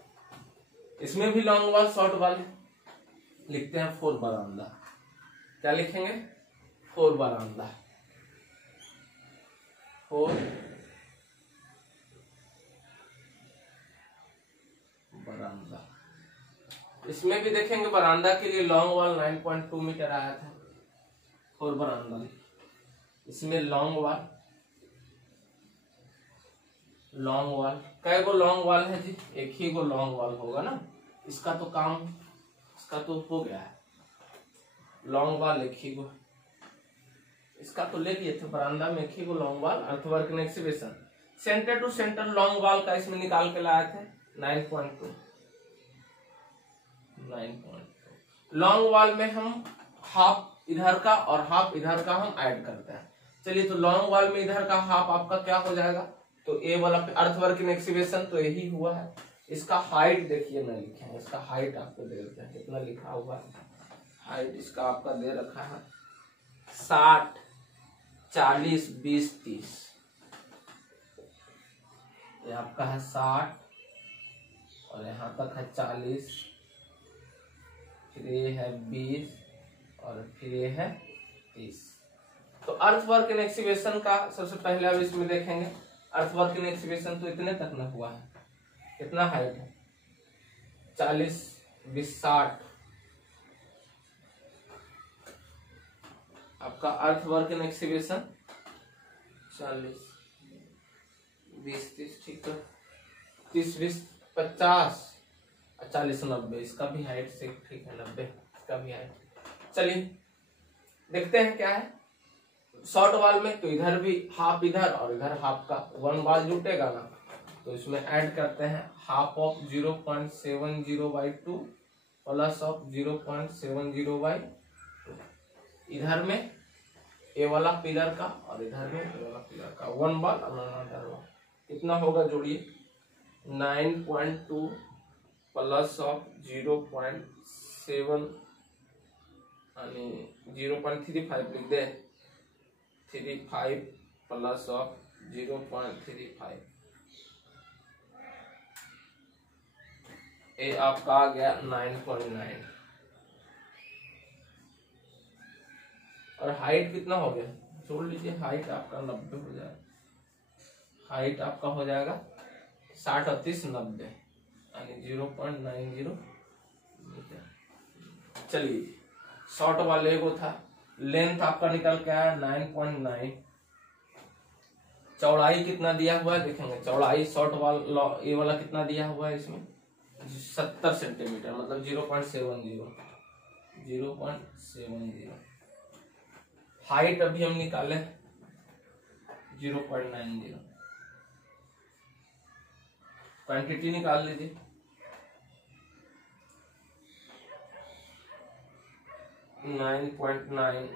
इसमें भी लॉन्ग वॉल शॉर्ट वॉल लिखते हैं 4 बरामदा। क्या लिखेंगे 4 बरामदा, 4 बरामदा। इसमें भी देखेंगे बरामदा के लिए लॉन्ग वॉल 9.2 मीटर आया था, 4 बरामदा। इसमें लॉन्ग वॉल कई गो लॉन्ग वॉल है जी, एक ही गो लॉन्ग वॉल होगा ना, इसका तो हो गया है, लॉन्ग वॉल एक ही गो, इसका तो ले लिए थे बरामदा में एक ही गो long wall earthwork in excavation. Centre to centre long wall का इसमें निकाल के लाए थे 9.2। लॉन्ग वॉल में हम हाफ इधर का और हाफ इधर का हम ऐड करते हैं। चलिए तो लॉन्ग वॉल में इधर का हाफ आपका क्या हो जाएगा, तो ए वाला अर्थवर्क इन एक्सकेवेशन तो यही हुआ है। इसका हाइट देखिए नहीं लिखे हैं, इसका हाइट आपको दे देते हैं, कितना लिखा हुआ है हाइट इसका आपका दे रखा है 60 40 20 30, ये आपका है 60 और यहाँ तक है 40, फिर ये है 20 और फिर ये है 30। तो अर्थवर्क इन एक्सकेवेशन का सबसे पहले अब इसमें देखेंगे, अर्थवर्क इन एक्सकेवेशन तो इतने तक न हुआ है, कितना हाइट है 40 20 60, आपका अर्थ वर्क इन एक्सीवेशन 40 20 30, ठीक है, 30 20 50 40 90, इसका भी हाइट से ठीक है, 90 इसका भी हाइट। चलिए देखते हैं क्या है। शॉर्ट वाल में तो इधर भी हाफ इधर और इधर हाफ का 1 वाल जुटेगा ना, तो इसमें ऐड करते हैं हाफ ऑफ 0.70/2 प्लस ऑफ 0.70/2। इधर में ए वाला पिलर का और इधर में ए वाला पिलर का 1 वाल और अनदर वाल, कितना होगा जोड़िए 9.2 प्लस ऑफ 0.7 यानी 0.35 लिख दे, 35 प्लस ऑफ 0.35, ये आपका आ गया 9.9। और हाइट कितना हो गया, जोड़ लीजिए, हाइट आपका 90 हो जाएगा, हाइट आपका हो जाएगा 60 और 30 90 यानी 0.90 मीटर। चलिए शॉर्ट वाले को था, लेंथ आपका निकल के आया 9.9। चौड़ाई कितना दिया हुआ है देखेंगे, चौड़ाई शॉर्ट वाल ये वाला कितना दिया हुआ है इसमें 70 सेंटीमीटर, मतलब 0.70। हाइट अभी हम निकाले 0.90। क्वांटिटी निकाल लीजिए, नाइन पॉइंट 9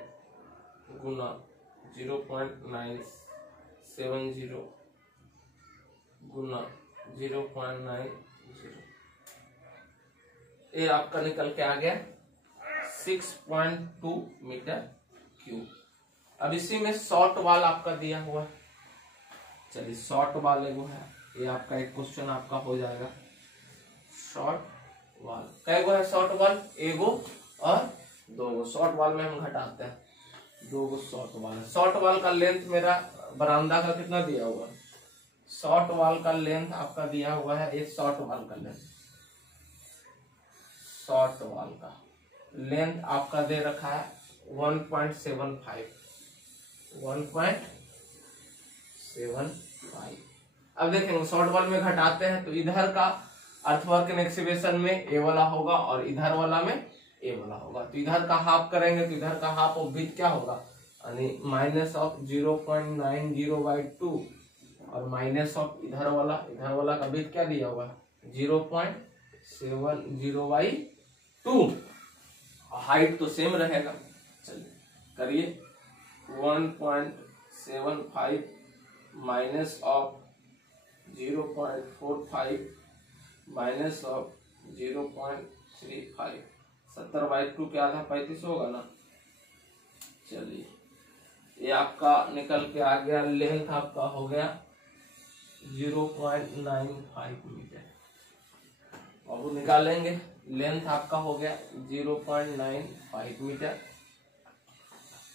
गुना 0.970 गुना 0.90, ये आपका निकल के आ गया 6.2 मीटर क्यूब। अब इसी में शॉर्ट वाल आपका दिया हुआ है, चलिए शॉर्ट वाल एगो है, ये आपका एक क्वेश्चन आपका हो जाएगा। शॉर्ट वाल कैगो है, शॉर्ट वाल एगो और 2 गो। शॉर्ट वाल में हम घटाते हैं, 2 गो शॉर्ट वाल है। शॉर्ट वाल का लेंथ मेरा बरामदा का कितना दिया हुआ है, शॉर्ट वाल का लेंथ आपका दिया हुआ है, ये शॉर्ट वाल का लेंथ, शॉर्ट वाल का लेंथ आपका दे रखा है 1.75। अब देखेंगे शॉर्ट वाल में घटाते हैं तो इधर का अर्थवर्क इन एक्सीवेशन में ए वाला होगा और इधर वाला में ए वाला होगा, तो इधर का हाफ करेंगे तो इधर का हाफ ऑफ विथ क्या होगा, यानी माइनस ऑफ 0.90/2 और माइनस ऑफ इधर वाला का विथ क्या दिया हुआ है 0.70/2। हाइट तो सेम रहेगा, चलिए करिए 1.75 माइनस ऑफ 0.45 माइनस ऑफ 0.35, 70/2 क्या था 35 होगा ना। चलिए ये आपका निकल के आ गया, लेंथ आपका हो गया 0.95 मीटर। अब निकालेंगे, लेंथ आपका हो गया 0.95 मीटर।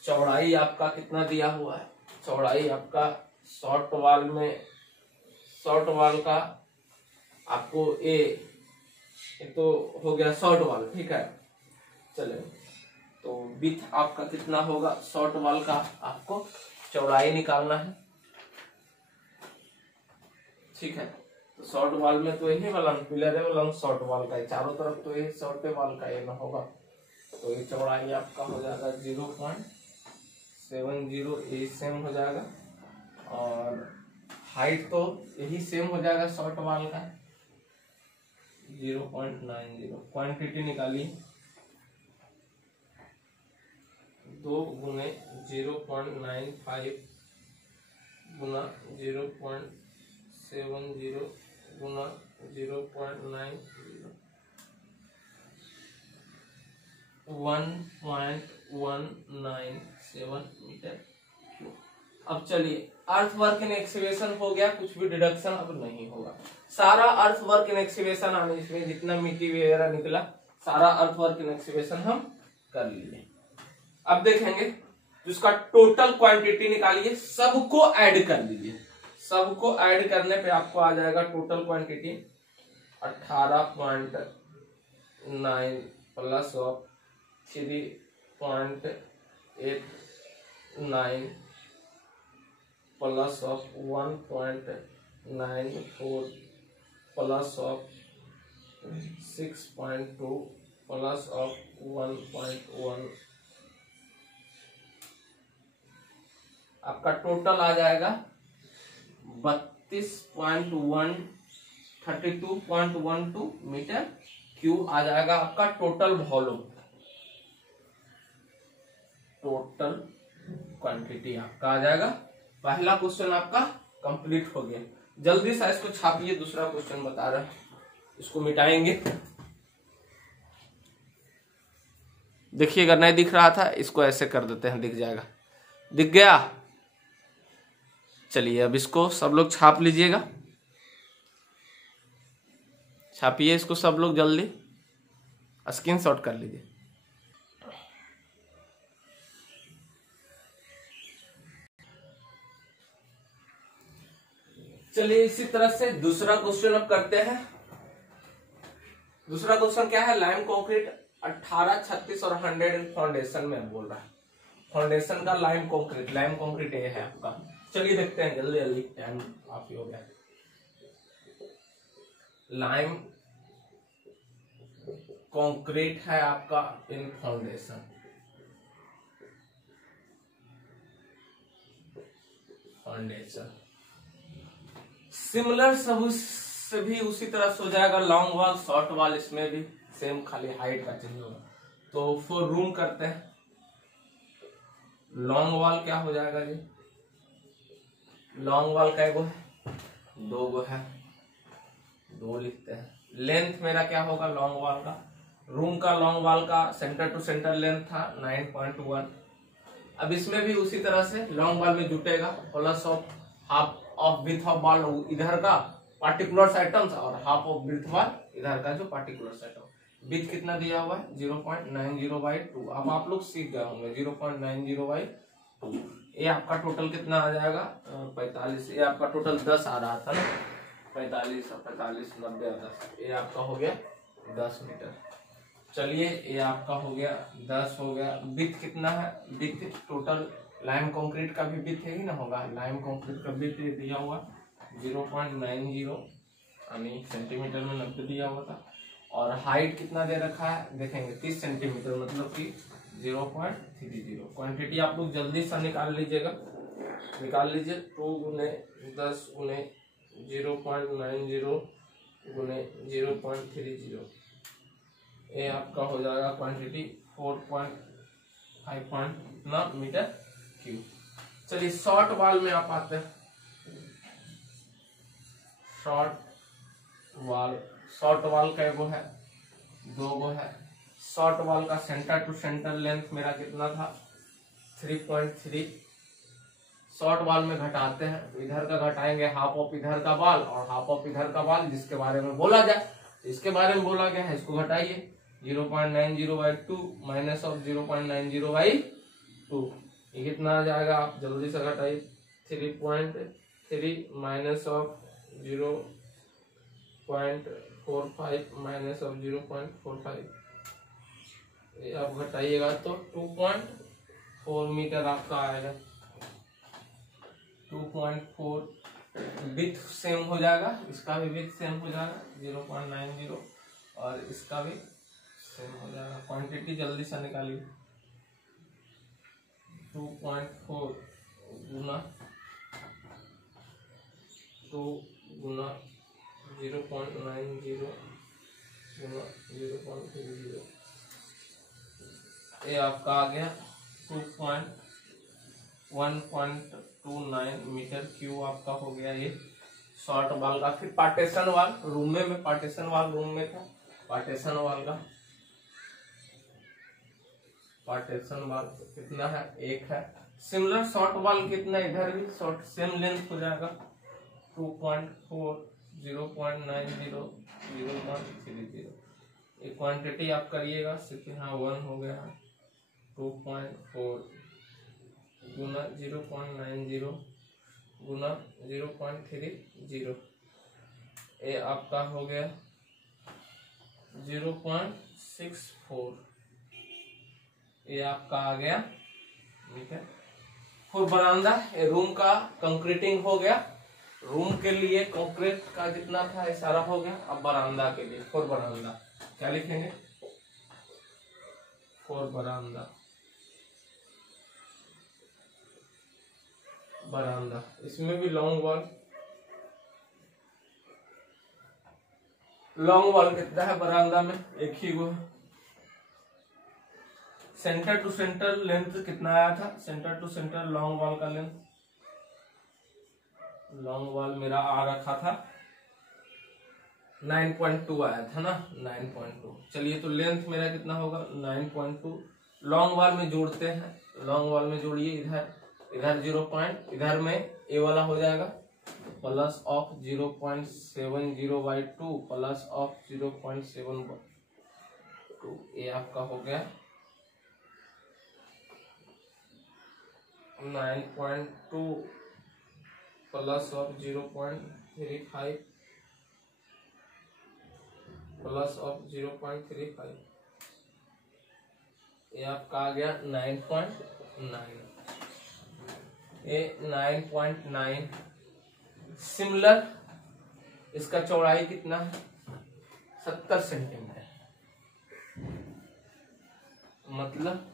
चौड़ाई आपका कितना दिया हुआ है, चौड़ाई आपका शॉर्ट वाल में, शॉर्ट वाल का आपको ए तो हो गया शॉर्ट वाल, ठीक है। चलिए तो विथ आपका कितना होगा, शॉर्ट वाल का आपको चौड़ाई निकालना है, ठीक है। तो शॉर्ट वाल में तो यही वाला पिलर है वाला शॉर्ट वाल का है, चारों तरफ तो ये शॉर्ट वाल का ये ना होगा, तो ये चौड़ाई आपका हो जाएगा 0.70, ये सेम हो जाएगा, और हाइट तो यही सेम हो जाएगा शॉर्ट वाल का 0.90। क्वांटिटी निकालिए, 2 गुने 0.95 गुना 0.70 गुना 0.90, 1.197 मीटर क्यूब। अब चलिए अर्थ वर्क इन एक्सीवेशन हो गया, कुछ भी डिडक्शन अब नहीं होगा, सारा अर्थ वर्क इन एक्सीवेशन आने, इसमें जितना मिट्टी वगैरह निकला सारा अर्थ वर्क इन एक्सीवेशन हम कर लिए। अब देखेंगे जिसका टोटल क्वांटिटी निकालिए, सबको ऐड कर लीजिए, सबको ऐड करने पे आपको आ जाएगा total quantity 18.9 plus of 3.8 9 plus of 1.94 plus of 6.2 plus of 1.1, आपका टोटल आ जाएगा 32.12 मीटर क्यूब आ जाएगा आपका टोटल वॉल्यूम, टोटल क्वांटिटी आपका आ जाएगा। पहला क्वेश्चन आपका कंप्लीट हो गया। जल्दी से इसको छापिए, दूसरा क्वेश्चन बता रहा है, इसको मिटाएंगे। देखिएगा नहीं दिख रहा था, इसको ऐसे कर देते हैं, दिख जाएगा। दिख गया? चलिए अब इसको सब लोग छाप लीजिएगा, छापिए इसको सब लोग, जल्दी स्क्रीनशॉट कर लीजिए। चलिए इसी तरह से दूसरा क्वेश्चन अब करते हैं। दूसरा क्वेश्चन क्या है? लाइम कंक्रीट 18, 36 और 100 फाउंडेशन में बोल रहा है। फाउंडेशन का लाइम कंक्रीट ये है आपका। चलिए देखते हैं जल्दी जल्दी, टाइम काफी हो गया। लाइम कंक्रीट है आपका इन फाउंडेशन, सिमिलर से भी उसी तरह से हो जाएगा। लॉन्ग वॉल शॉर्ट वॉल, इसमें भी सेम, खाली हाइट का चेंज होगा। तो फॉर रूम करते हैं। लॉन्ग वॉल क्या हो जाएगा जी? लॉन्ग वॉल कै गो है? 2 गो है, 2 लिखते हैं। लेंथ मेरा क्या होगा लॉन्ग वॉल का? रूम का लॉन्ग वॉल का सेंटर टू सेंटर लेंथ था 9.1। अब इसमें भी उसी तरह से लॉन्ग वॉल में जुटेगा plus of half of width of wall इधर का पार्टिकुलर आइटम्स और हाफ ऑफ विड्थ वॉल इधर का जो पार्टिकुलर आइटम। विड्थ कितना दिया हुआ है? 0.90/2। अब आप लोग सीख गए होंगे 0.90/2। ये आपका टोटल कितना आ जाएगा? 45। ये आपका टोटल 10 आ रहा था ना, 45 और 45, 90 और 10, ये आपका हो गया 10 मीटर। चलिए ये आपका हो गया 10 हो गया। विड्थ कितना है? विड्थ टोटल लाइम कंक्रीट का भी विड्थ ही ना होगा, लाइम कंक्रीट का विड्थ दिया हुआ 0.90 यानी सेंटीमीटर में 90 दिया हुआ था। और हाइट कितना दे रखा है देखेंगे 30 सेंटीमीटर, मतलब कि 0.30। क्वांटिटी आप लोग जल्दी से निकाल लीजिएगा, निकाल लीजिए। 2 × 10 × 0.90 × 0.30, ये आपका हो जाएगा क्वांटिटी 4.5 मीटर क्यूब। चलिए शॉर्ट वॉल में आप आते हैं। शॉर्ट वॉल का गो है? 2 गो है। शॉर्ट वॉल का सेंटर टू सेंटर लेंथ मेरा कितना था? 3.3। शॉर्ट वॉल में घटाते हैं, तो इधर का घटाएंगे हाफ ऑफ इधर का वॉल और हाफ ऑफ इधर का वॉल, जिसके बारे में बोला जाए। इसके बारे में बोला गया है, इसको घटाइए। 0.90/2 माइनस ऑफ 0.90/2, ये कितना आ जाएगा? आप जल्दी से घटाइए। 3.3 माइनस ऑफ 0.45 माइनस ऑफ 0.45, ये आप घटाइएगा तो 2.4 मीटर आपका आएगा। 2.4 विड्थ सेम हो जाएगा, इसका भी विड्थ सेम हो जाएगा 0.90 और इसका भी सेम हो जाएगा। क्वांटिटी जल्दी से निकालिए। 2.4 गुना 2 गुना 0.90 गुना 0.30, ये आपका आ गया 1.29 मीटर क्यूब आपका हो गया ये शॉर्ट वॉल का। फिर पार्टीशन वॉल रूम में पार्टीशन वॉल रूम में था, पार्टीशन वॉल का पार्टीशन वॉल कितना है? 1 है। सिमिलर शॉर्ट वॉल कितना? इधर भी शॉर्ट सेम लेंथ हो जाएगा 2.4 0.90 0.30। ये क्वांटिटी आप करिएगा, यहाँ 1 हो गया। 2.4 गुना 0.90 गुना 0.30, ये आपका हो गया 0.64, ये आपका आ गया मीटर फॉर बरामदा, रूम का कंक्रीटिंग हो गया। रूम के लिए कंक्रीट का जितना था ये सारा हो गया। अब बरामदा के लिए फॉर बरामदा क्या लिखेंगे? फॉर बरामदा, बरामदा इसमें भी लॉन्ग वॉल। लॉन्ग वॉल कितना है बरामदा में? एक ही वो है। सेंटर टू सेंटर लेंथ कितना आया था? Centre to centre long wall का लेंथ, लॉन्ग वॉल मेरा आ रखा था 9.2 आया था ना, 9.2। चलिए तो लेंथ मेरा कितना होगा? 9.2। लॉन्ग वॉल में जोड़ते हैं, लॉन्ग वॉल में जोड़िए। इधर इधर 0 पॉइंट, इधर में ए वाला हो जाएगा प्लस ऑफ 0.70/2 प्लस ऑफ 0.7/2। ये आपका हो गया 9.2 प्लस ऑफ 0.35 प्लस ऑफ 0.35, ये आपका आ गया 9.9। ये 9.9। सिमिलर इसका चौड़ाई कितना है? 70 सेंटीमीटर, मतलब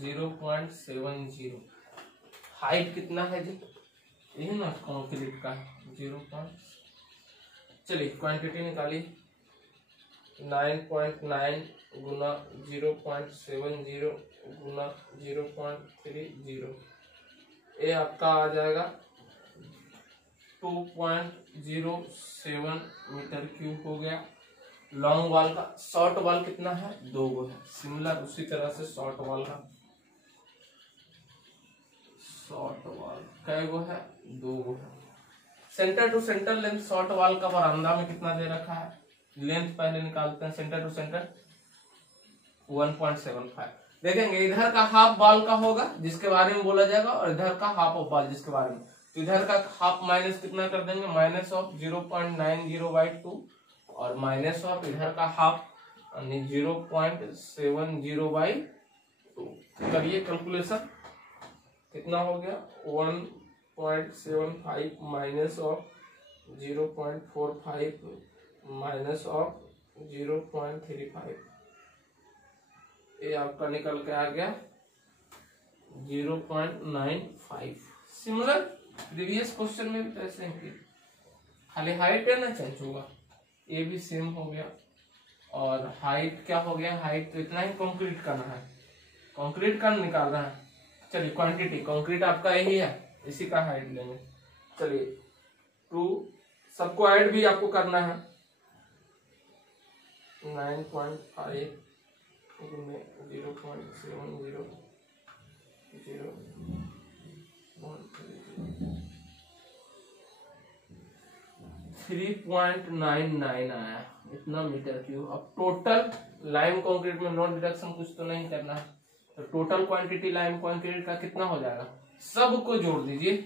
0.70। हाइट कितना है जी? यही ना कंक्रीट का 0. चलिए क्वांटिटी निकालिए। 9.9 गुना 0.70 गुना 0.30, ये आपका आ जाएगा 2.07 मीटर क्यूब हो गया। लॉन्ग वॉल का। शॉर्ट वॉल कितना है? 2 गो है। सिमिलर उसी तरह से शॉर्ट वॉल का, शॉर्ट वॉल कै गो है? 2 गो है। Centre to centre length short wall का बरामदा में कितना दे रखा है? लेंथ पहले निकालते हैं। Centre to centre 1.75। देखेंगे इधर का हाफ वॉल का होगा जिसके बारे में बोला जाएगा, और इधर का हाफ ऑफ वॉल जिसके बारे में। तो इधर का हाफ माइनस कितना कर देंगे? माइनस ऑफ 0.90/2 और माइनस ऑफ इधर का हाफ 0.70/2। करिए कैलकुलेशन, कितना हो गया? 1.75 माइनस ऑफ 0.45 माइनस ऑफ 0.35, ये आपका निकल के आ गया 0.95। सिमिलर प्रीवियस क्वेश्चन में भी तो ऐसे ही, खाली हाइट है ना चेंज होगा। ये भी सेम हो गया। और हाइट क्या हो गया? हाइट तो इतना ही कंक्रीट करना है, कंक्रीट का निकालना है। चलिए क्वांटिटी, कंक्रीट आपका यही है, इसी का हाइट लेंगे। चलिए 2, सबको ऐड भी आपको करना है। 9.5 0.70 3.99 आया, इतना मीटर क्यूब। अब टोटल लाइम कंक्रीट में नॉन डिडक्शन कुछ तो नहीं करना है, तो टोटल क्वांटिटी लाइम कंक्रीट का कितना हो जाएगा? सबको जोड़ दीजिए,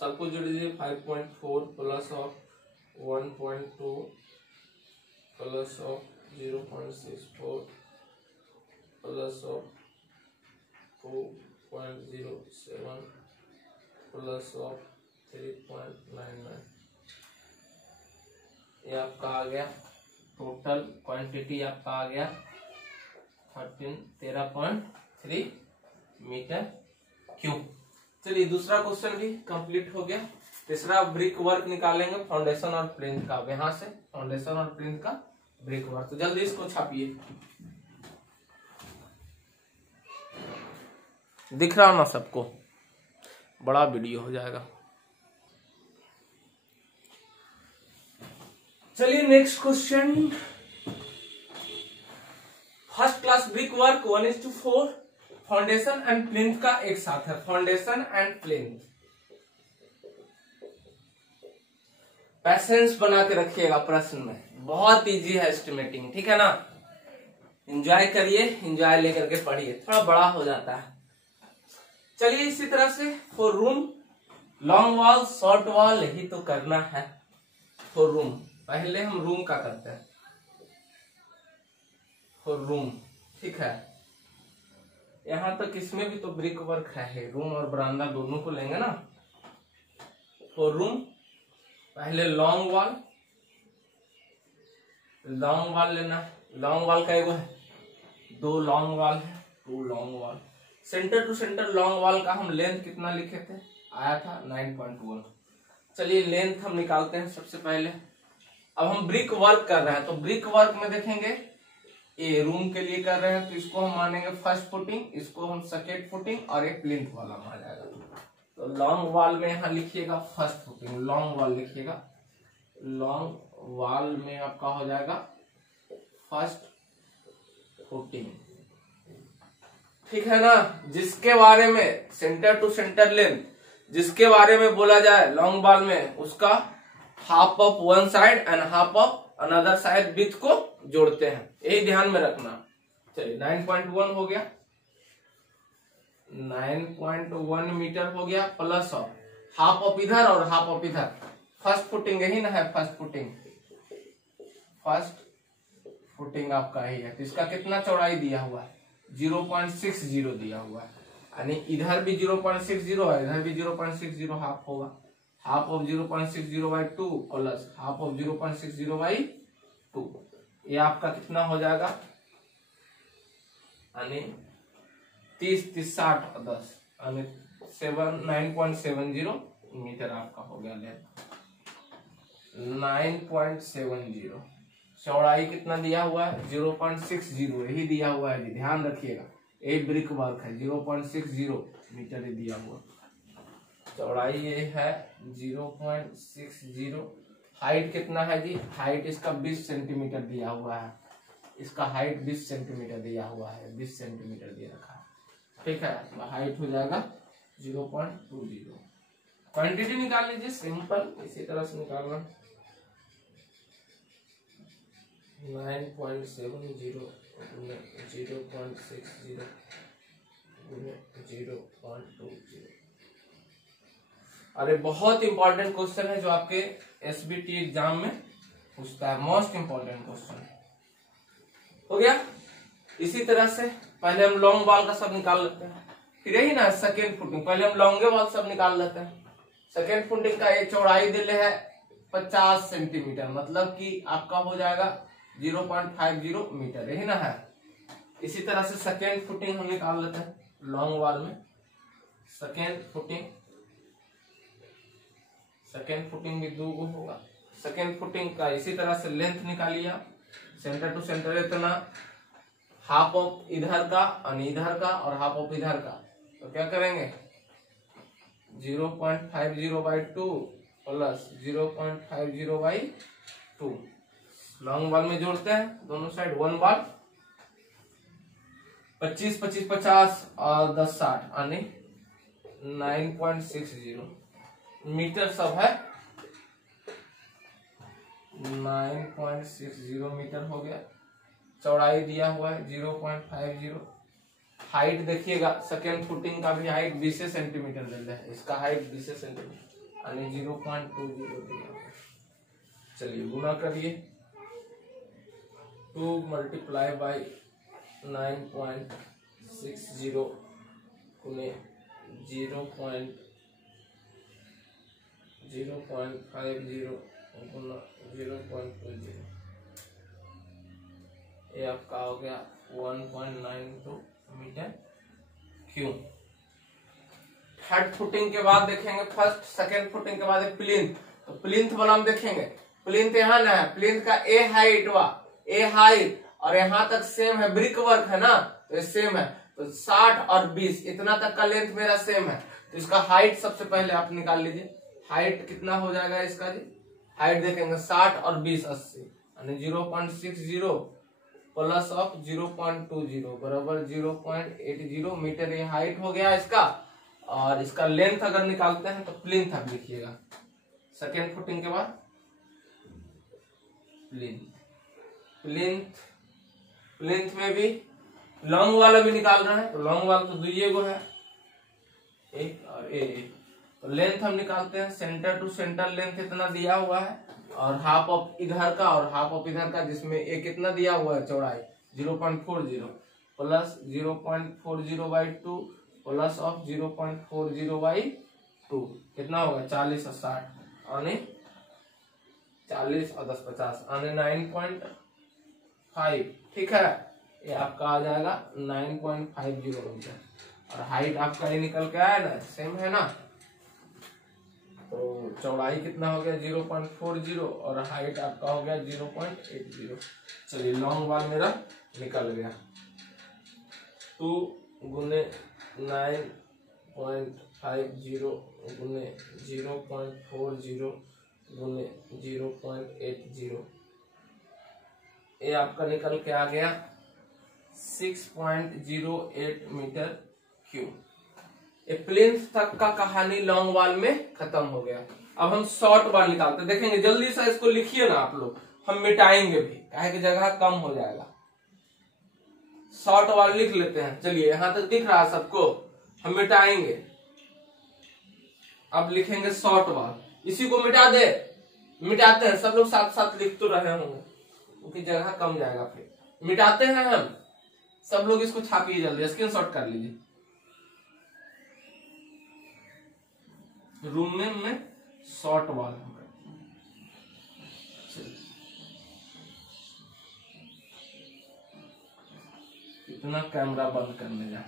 सबको जोड़ दीजिए। 5.4 plus of 1.2 plus of 0.64 plus of 2.07 plus of 3.99, ये आपका आ गया टोटल क्वांटिटी। आपका आ गया 13.3 मीटर क्यूब। चलिए दूसरा क्वेश्चन भी कंप्लीट हो गया। तीसरा ब्रिक वर्क निकालेंगे, फाउंडेशन और प्लिंथ का। यहां से फाउंडेशन और प्लिंथ का ब्रिक वर्क, तो जल्दी इसको छापिए। दिख रहा ना सबको? बड़ा वीडियो हो जाएगा। चलिए next question, first class brick work 1:4 foundation and plinth का एक साथ है। फाउंडेशन एंड प्लिंथ, पैसेंस बना के रखिएगा, प्रश्न में बहुत इजी है एस्टिमेटिंग, ठीक है ना। एंजॉय करिए, एंजॉय लेकर के पढ़िए, थोड़ा बड़ा हो जाता है। चलिए इसी तरह से for room, long wall short wall यही तो करना है। फॉर रूम, पहले हम रूम का करते हैं। फॉर रूम, ठीक है। यहाँ तक इसमें भी तो ब्रिक वर्क है, रूम और बरामदा दोनों को लेंगे ना। तो रूम पहले लॉन्ग वॉल लेना है। लॉन्ग वॉल का एगो है, 2 लॉन्ग वॉल है, 2 long wall. Centre to centre long wall का हम लेंथ कितना लिखे थे, आया था 9.1। चलिए लेंथ हम निकालते हैं सबसे पहले। अब हम ब्रिक वर्क कर रहे हैं, तो ब्रिक वर्क में देखेंगे ये रूम के लिए कर रहे हैं, तो इसको हम मानेंगे फर्स्ट फुटिंग, इसको हम सेकेंड फुटिंग और एक प्लिंथ वाला मान जाएगा। तो लॉन्ग वॉल में यहाँ लिखिएगा फर्स्ट फुटिंग, लॉन्ग वॉल लिखिएगा। लॉन्ग वॉल में आपका हो जाएगा फर्स्ट फुटिंग, ठीक है ना। जिसके बारे में सेंटर टू सेंटर लेंथ जिसके बारे में बोला जाए लॉन्ग वॉल में, उसका half of one side and half of another side width को जोड़ते हैं, यही ध्यान में रखना। चलिए 9.1 हो गया, 9.1 मीटर हो गया, प्लस ऑफ हाफ ऑफ इधर और हाफ ऑफ इधर। फर्स्ट फुटिंग यही ना है, फर्स्ट फुटिंग आपका यही है। तो इसका कितना चौड़ाई दिया हुआ है, 0.60 दिया हुआ है, यानी इधर भी 0.60 है, इधर भी 0.60, हाफ होगा। Half of 0.60/2 plus half of 0.60/2, ये आपका कितना हो जाएगा, यानी 30, 60 और 10, यानी 9.70 मीटर आपका हो गया लेंथ। 9.70 चौड़ाई कितना दिया हुआ है, 0.60 यही दिया हुआ है जी, ध्यान रखिएगा। ये ब्रिक वर्क है, 0.60 मीटर ही दिया हुआ। चौड़ाई ये है 0.60। हाइट कितना है जी, हाइट इसका 20 सेंटीमीटर दिया हुआ है, इसका हाइट 20 सेंटीमीटर दिया हुआ है, 20 सेंटीमीटर दिया रखा है, ठीक है। तो हाइट हो जाएगा 0.20। क्वांटिटी निकाल लीजिए, सिंपल इसी तरह से निकालना। 9.70 0.60 0.20। अरे बहुत इंपॉर्टेंट क्वेश्चन है जो आपके एसबीटी एग्जाम में पूछता है, मोस्ट इंपॉर्टेंट क्वेश्चन हो गया। इसी तरह से पहले हम लॉन्ग वॉल का सब निकाल लेते हैं, फिर यही ना सेकेंड फुटिंग, पहले हम लॉन्गे वॉल सब निकाल लेते हैं। सेकेंड फुटिंग का ये चौड़ाई दिले है 50 सेंटीमीटर, मतलब कि आपका हो जाएगा 0.50 मीटर, यही ना है। इसी तरह से सेकेंड फुटिंग हम निकाल लेते हैं लॉन्ग वॉल में। सेकेंड फुटिंग भी 2 होगा। सेकेंड फुटिंग का इसी तरह से लेंथ निकालिए, सेंटर टू सेंटर इतना, हाफ ऑफ इधर का और इधर का और हाफ ऑफ इधर का, तो क्या करेंगे 0.50/2 प्लस 0.50/2। लॉन्ग वॉल में जोड़ते हैं दोनों साइड, 1 वॉल 25, 25, 50 और 10, 60, यानी 9.60 मीटर सब है। 9.60 मीटर हो गया। चौड़ाई दिया हुआ है 0.50। हाइट देखिएगा, सेकेंड फुटिंग का भी हाइट 20 सेंटीमीटर दे रहा है, इसका हाइट 20 सेंटीमीटर, यानी 0.20 दिया हुआ है। चलिए गुना करिए, 2 × 9.60 गुने 0.50 गुना 0.20, ये आपका हो गया 1.92 मीटर क्यूब। थर्ड फुटिंग के बाद देखेंगे, फर्स्ट सेकेंड फुटिंग के बाद प्लिंथ, तो प्लिंथ वाला हम देखेंगे। प्लिंथ यहाँ ना है, प्लिंथ का ए हाइट और यहाँ तक सेम है, ब्रिक वर्क है ना, तो सेम है। तो 60 और 20 इतना तक का लेंथ मेरा सेम है, तो इसका हाइट सबसे पहले आप निकाल लीजिए। हाइट कितना हो जाएगा इसका जी, हाइट देखेंगे 60 और 20 80, यानी 0.60 प्लस ऑफ 0.20 बराबर 0.80 मीटर, ये हाइट हो गया इसका। और इसका लेंथ अगर निकालते हैं तो प्लिंथ आप लिखिएगा, सेकेंड फुटिंग के बाद प्लिंथ में भी लॉन्ग वाला भी निकाल रहे हैं, तो लॉन्ग वाला तो 2 गो है, एक और एक। तो लेंथ हम निकालते हैं, सेंटर टू सेंटर लेंथ इतना दिया हुआ है, और हाफ ऑफ इधर का और हाफ ऑफ इधर का, जिसमें एक कितना दिया हुआ है चौड़ाई 0.40, प्लस 0.40/2 प्लस ऑफ 0.40/2 कितना होगा 40 और 60 आने 40 और 10 50 आने 9.5। ठीक है, ये आपका आ जाएगा 9.50 मीटर। और हाइट आपका ये निकल के आया ना, सेम है ना, तो चौड़ाई कितना हो गया 0.40 और हाइट आपका हो गया 0.80। चलिए लॉन्ग वॉल मेरा निकल गया। 2 गुने 9.50 गुने 0.40 गुने 0.80, ये आपका निकल के आ गया 6.08 मीटर क्यूब। ये प्लेन तक का कहानी लॉन्ग वॉल में खत्म हो गया। अब हम शॉर्ट वॉल निकालते देखेंगे, जल्दी से इसको लिखिए ना आप लोग, हम मिटाएंगे भी, काहे की जगह कम हो जाएगा। शॉर्ट वॉल लिख लेते हैं। चलिए यहां तक दिख रहा है सबको, हम मिटाएंगे। अब लिखेंगे शॉर्ट वॉल, इसी को मिटा दे, मिटाते हैं सब लोग साथ साथ लिख तो रहे होंगे क्योंकि जगह कम जाएगा। फिर मिटाते हैं हम सब लोग, इसको छापिए जल्दी, स्क्रीनशॉट कर लीजिए। रूम में शॉर्ट वॉल कितना कैमरा बंद करने जा,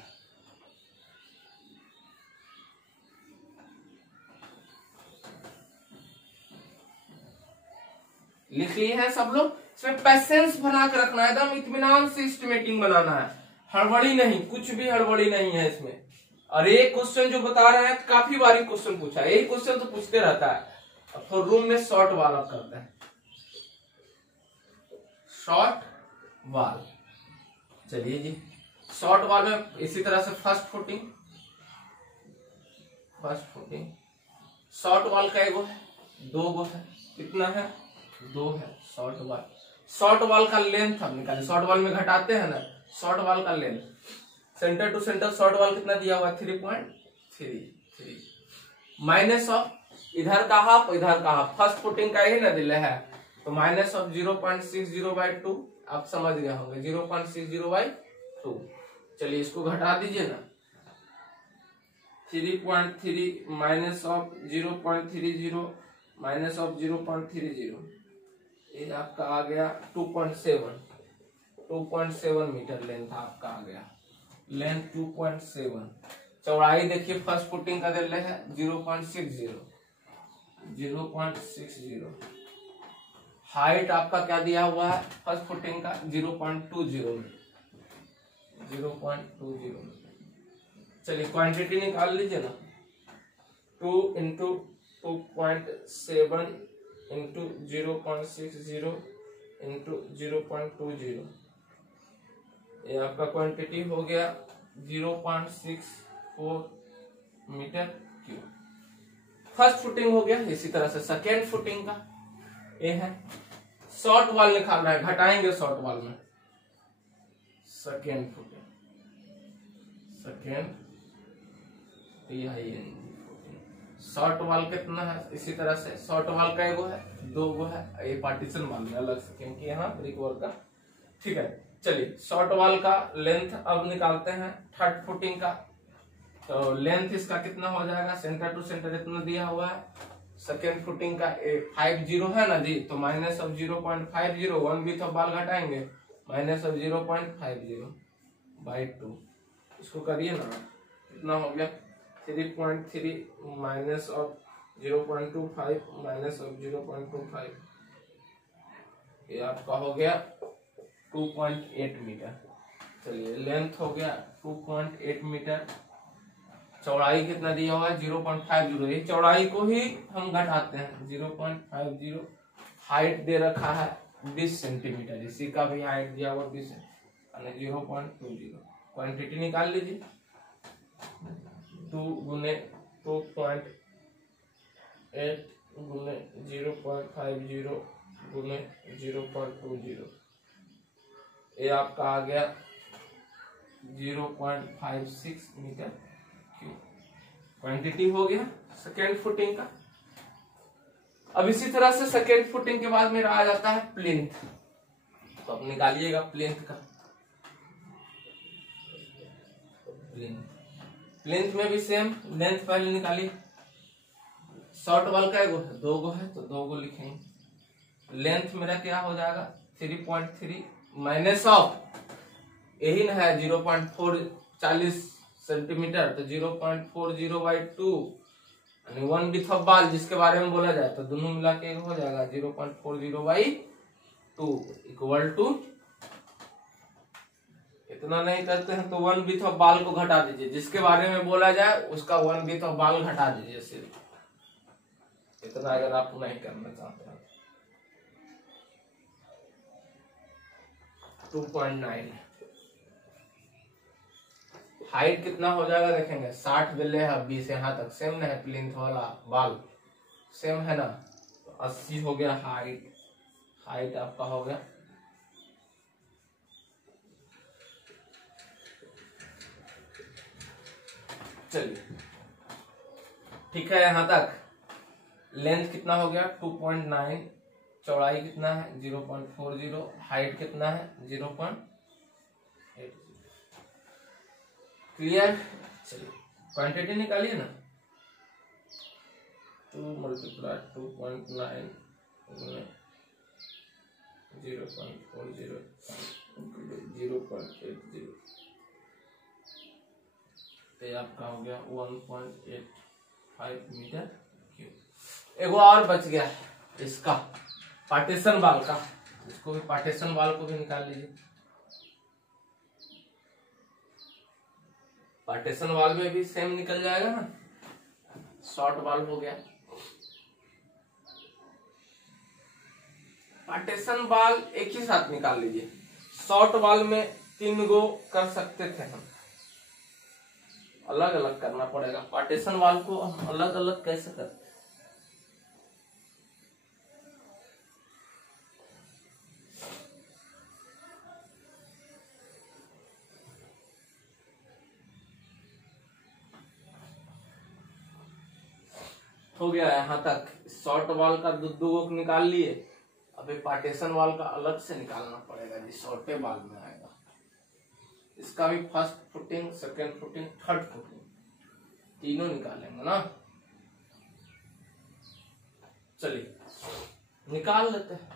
लिख लिए हैं सब लोग। इसमें पैसेंस बना के रखना है, एकदम इत्मीनान से एस्टिमेटिंग बनाना है, हड़बड़ी नहीं, कुछ भी हड़बड़ी नहीं है इसमें। और एक क्वेश्चन जो बता रहे हैं काफी बारी क्वेश्चन पूछा है, यही क्वेश्चन तो पूछते रहता है। अब तो रूम में शॉर्ट वॉल आप करते हैं, शॉर्ट वॉल। चलिए जी, शॉर्ट वॉल में इसी तरह से फर्स्ट फुटिंग शॉर्ट वॉल का एगो है, 2 गो है, कितना है 2 है शॉर्ट वॉल। शॉर्ट वॉल का लेंथ हम निकाले, शॉर्ट वॉल में घटाते हैं ना, शॉर्ट वॉल का length centre to centre short wall कितना दिया हुआ है 3.33 माइनस ऑफ इधर का हाफ इधर का हाफ, फर्स्ट फुटिंग का ही ना दिले है, तो माइनस ऑफ 0.60/2 आप समझ गए होंगे 0.60/2। चलिए इसको घटा दीजिए ना, 3.3 माइनस ऑफ 0.30 माइनस ऑफ 0.30, ये आपका आ गया 2.7 मीटर लेंथ आपका आ गया, लेंथ 2.7। चौड़ाई देखिए फर्स्ट फुटिंग का दे रहे हैं 0.60, हाइट आपका क्या दिया हुआ है फर्स्ट फुटिंग का 0.20। चलिए क्वांटिटी निकाल लीजिए ना, 2 इंटू 2.7 इंटू 0.60 इंटू 0.20, ये आपका क्वांटिटी हो गया 0.64 मीटर क्यूब। फर्स्ट फुटिंग हो गया। इसी तरह से सेकेंड फुटिंग का ये है, शॉर्ट वॉल निकालना है, घटाएंगे शॉर्ट वॉल में, सेकेंड फुटिंग शॉर्ट वॉल कितना है, इसी तरह से शॉर्ट वॉल का एगो है, 2 गो है, ये पार्टीशन वॉल में अलग से क्योंकि यहाँ ब्रिक वॉल का। ठीक है, चलिए शॉर्ट वॉल का लेंथ अब निकालते हैं थर्ड फुटिंग का, तो लेंथ इसका कितना हो जाएगा, सेंटर टू सेंटर इतना दिया हुआ है, सेकेंड फुटिंग का 50 है ना जी, तो माइनस ऑफ 0.50, 1 भी तो बाल घटाएंगे, माइनस ऑफ 0.50/2, इसको करिए ना, कितना हो गया 3.3 माइनस ऑफ 0.25 माइनस ऑफ 0.25, ये आपका हो गया 2.8 मीटर। चलिए लेंथ हो गया 2.8 मीटर, चौड़ाई कितना दिया हुआ है 0.50, ये चौड़ाई को ही हम घटाते हैं 0.50। हाइट दे रखा है 20 सेंटीमीटर, इसी का भी हाइट दिया हुआ 20 है, 0.20। क्वांटिटी निकाल लीजिए, 2 गुने 2.8 गुने 0.50 गुने 0.20, ये आपका आ गया 0.56 मीटर क्यूब। क्वांटिटी हो गया सेकेंड फुटिंग का। अब इसी तरह से सेकेंड फुटिंग के बाद मेरा आ जाता है प्लिंथ, तो अब निकालिएगा प्लिंथ का। प्लिंथ में भी सेम लेंथ पहले निकाली। शॉर्ट वाल का एगो है, 2 गो है तो 2 गो लिखेंगे। लेंथ मेरा क्या हो जाएगा 3.3 माइनस ऑफ यही ना है 0.440 सेंटीमीटर, तो 0.40/2 यानी 1 विड्थ ऑफ बाल जिसके बारे में बोला जाए, तो दोनों मिला के हो जाएगा 0.40/2 इक्वल टू, इतना नहीं करते हैं तो 1 विड्थ ऑफ बाल को घटा दीजिए, जिसके बारे में बोला जाए उसका 1 विड्थ ऑफ बाल घटा दीजिए सिर्फ इतना, अगर आप नहीं करना चाहते हैं। 2.9 हाइट कितना हो जाएगा देखेंगे, 60 बेले है 20 यहाँ तक सेम ना है, प्लिंथ वाला बाल सेम है ना, तो 80 हो गया हाइट। हाइट आपका हो गया चलिए ठीक है यहाँ तक। लेंथ कितना हो गया 2.9, चौड़ाई कितना है 0.40, हाइट कितना है 0.80। क्लियर। चलिए क्वांटिटी निकालिए ना, 2 × 2.9 0.40 0.80, तो आपका हो गया 1.85 मीटर क्यूब। एगो और बच गया इसका पार्टीशन वाल का, इसको भी पार्टीशन वाल को भी निकाल लीजिए। पार्टीशन वाल में भी सेम निकल जाएगा ना, शॉर्ट वाल हो गया। पार्टीशन वाल एक ही साथ निकाल लीजिए। शॉर्ट वाल में 3 गो कर सकते थे हम, अलग अलग करना पड़ेगा। पार्टीशन वाल को हम अलग अलग कैसे करते हैं, हो गया यहाँ तक। शॉर्ट वाल का 2 गो निकाल लिए, अभी पार्टीशन वाल का अलग से निकालना पड़ेगा जी, शॉर्टे वाल में आएगा। इसका भी first footing, second footing, third footing तीनों निकालेंगे ना। चलिए निकाल लेते हैं।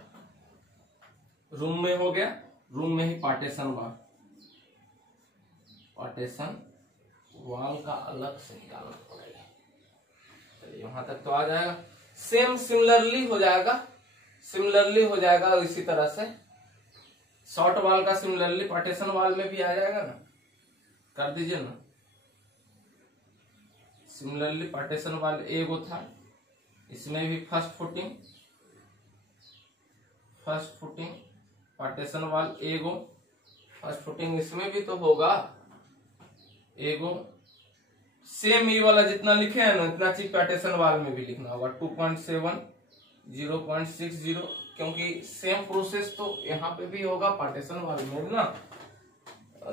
रूम में हो गया, रूम में ही पार्टीशन वाल, पार्टीशन वाल का अलग से निकालना पड़ेगा। चलिए वहां तक तो आ जाएगा, सेम सिमिलरली हो जाएगा, सिमिलरली हो जाएगा। इसी तरह से शॉर्ट वाल का सिमिलरली पार्टीशन वाल में भी आ जाएगा ना, कर दीजिए ना। सिमिलरली पार्टीशन वाल एगो था, इसमें भी फर्स्ट फुटिंग पार्टीशन वाल एगो, फर्स्ट फुटिंग इसमें भी तो होगा एगो। सेम ये वाला जितना लिखे हैं ना इतना चीज पार्टीशन वाल में भी लिखना होगा। 2.7 0.60, क्योंकि सेम प्रोसेस तो यहाँ पे भी होगा पार्टीशन वाल में ना।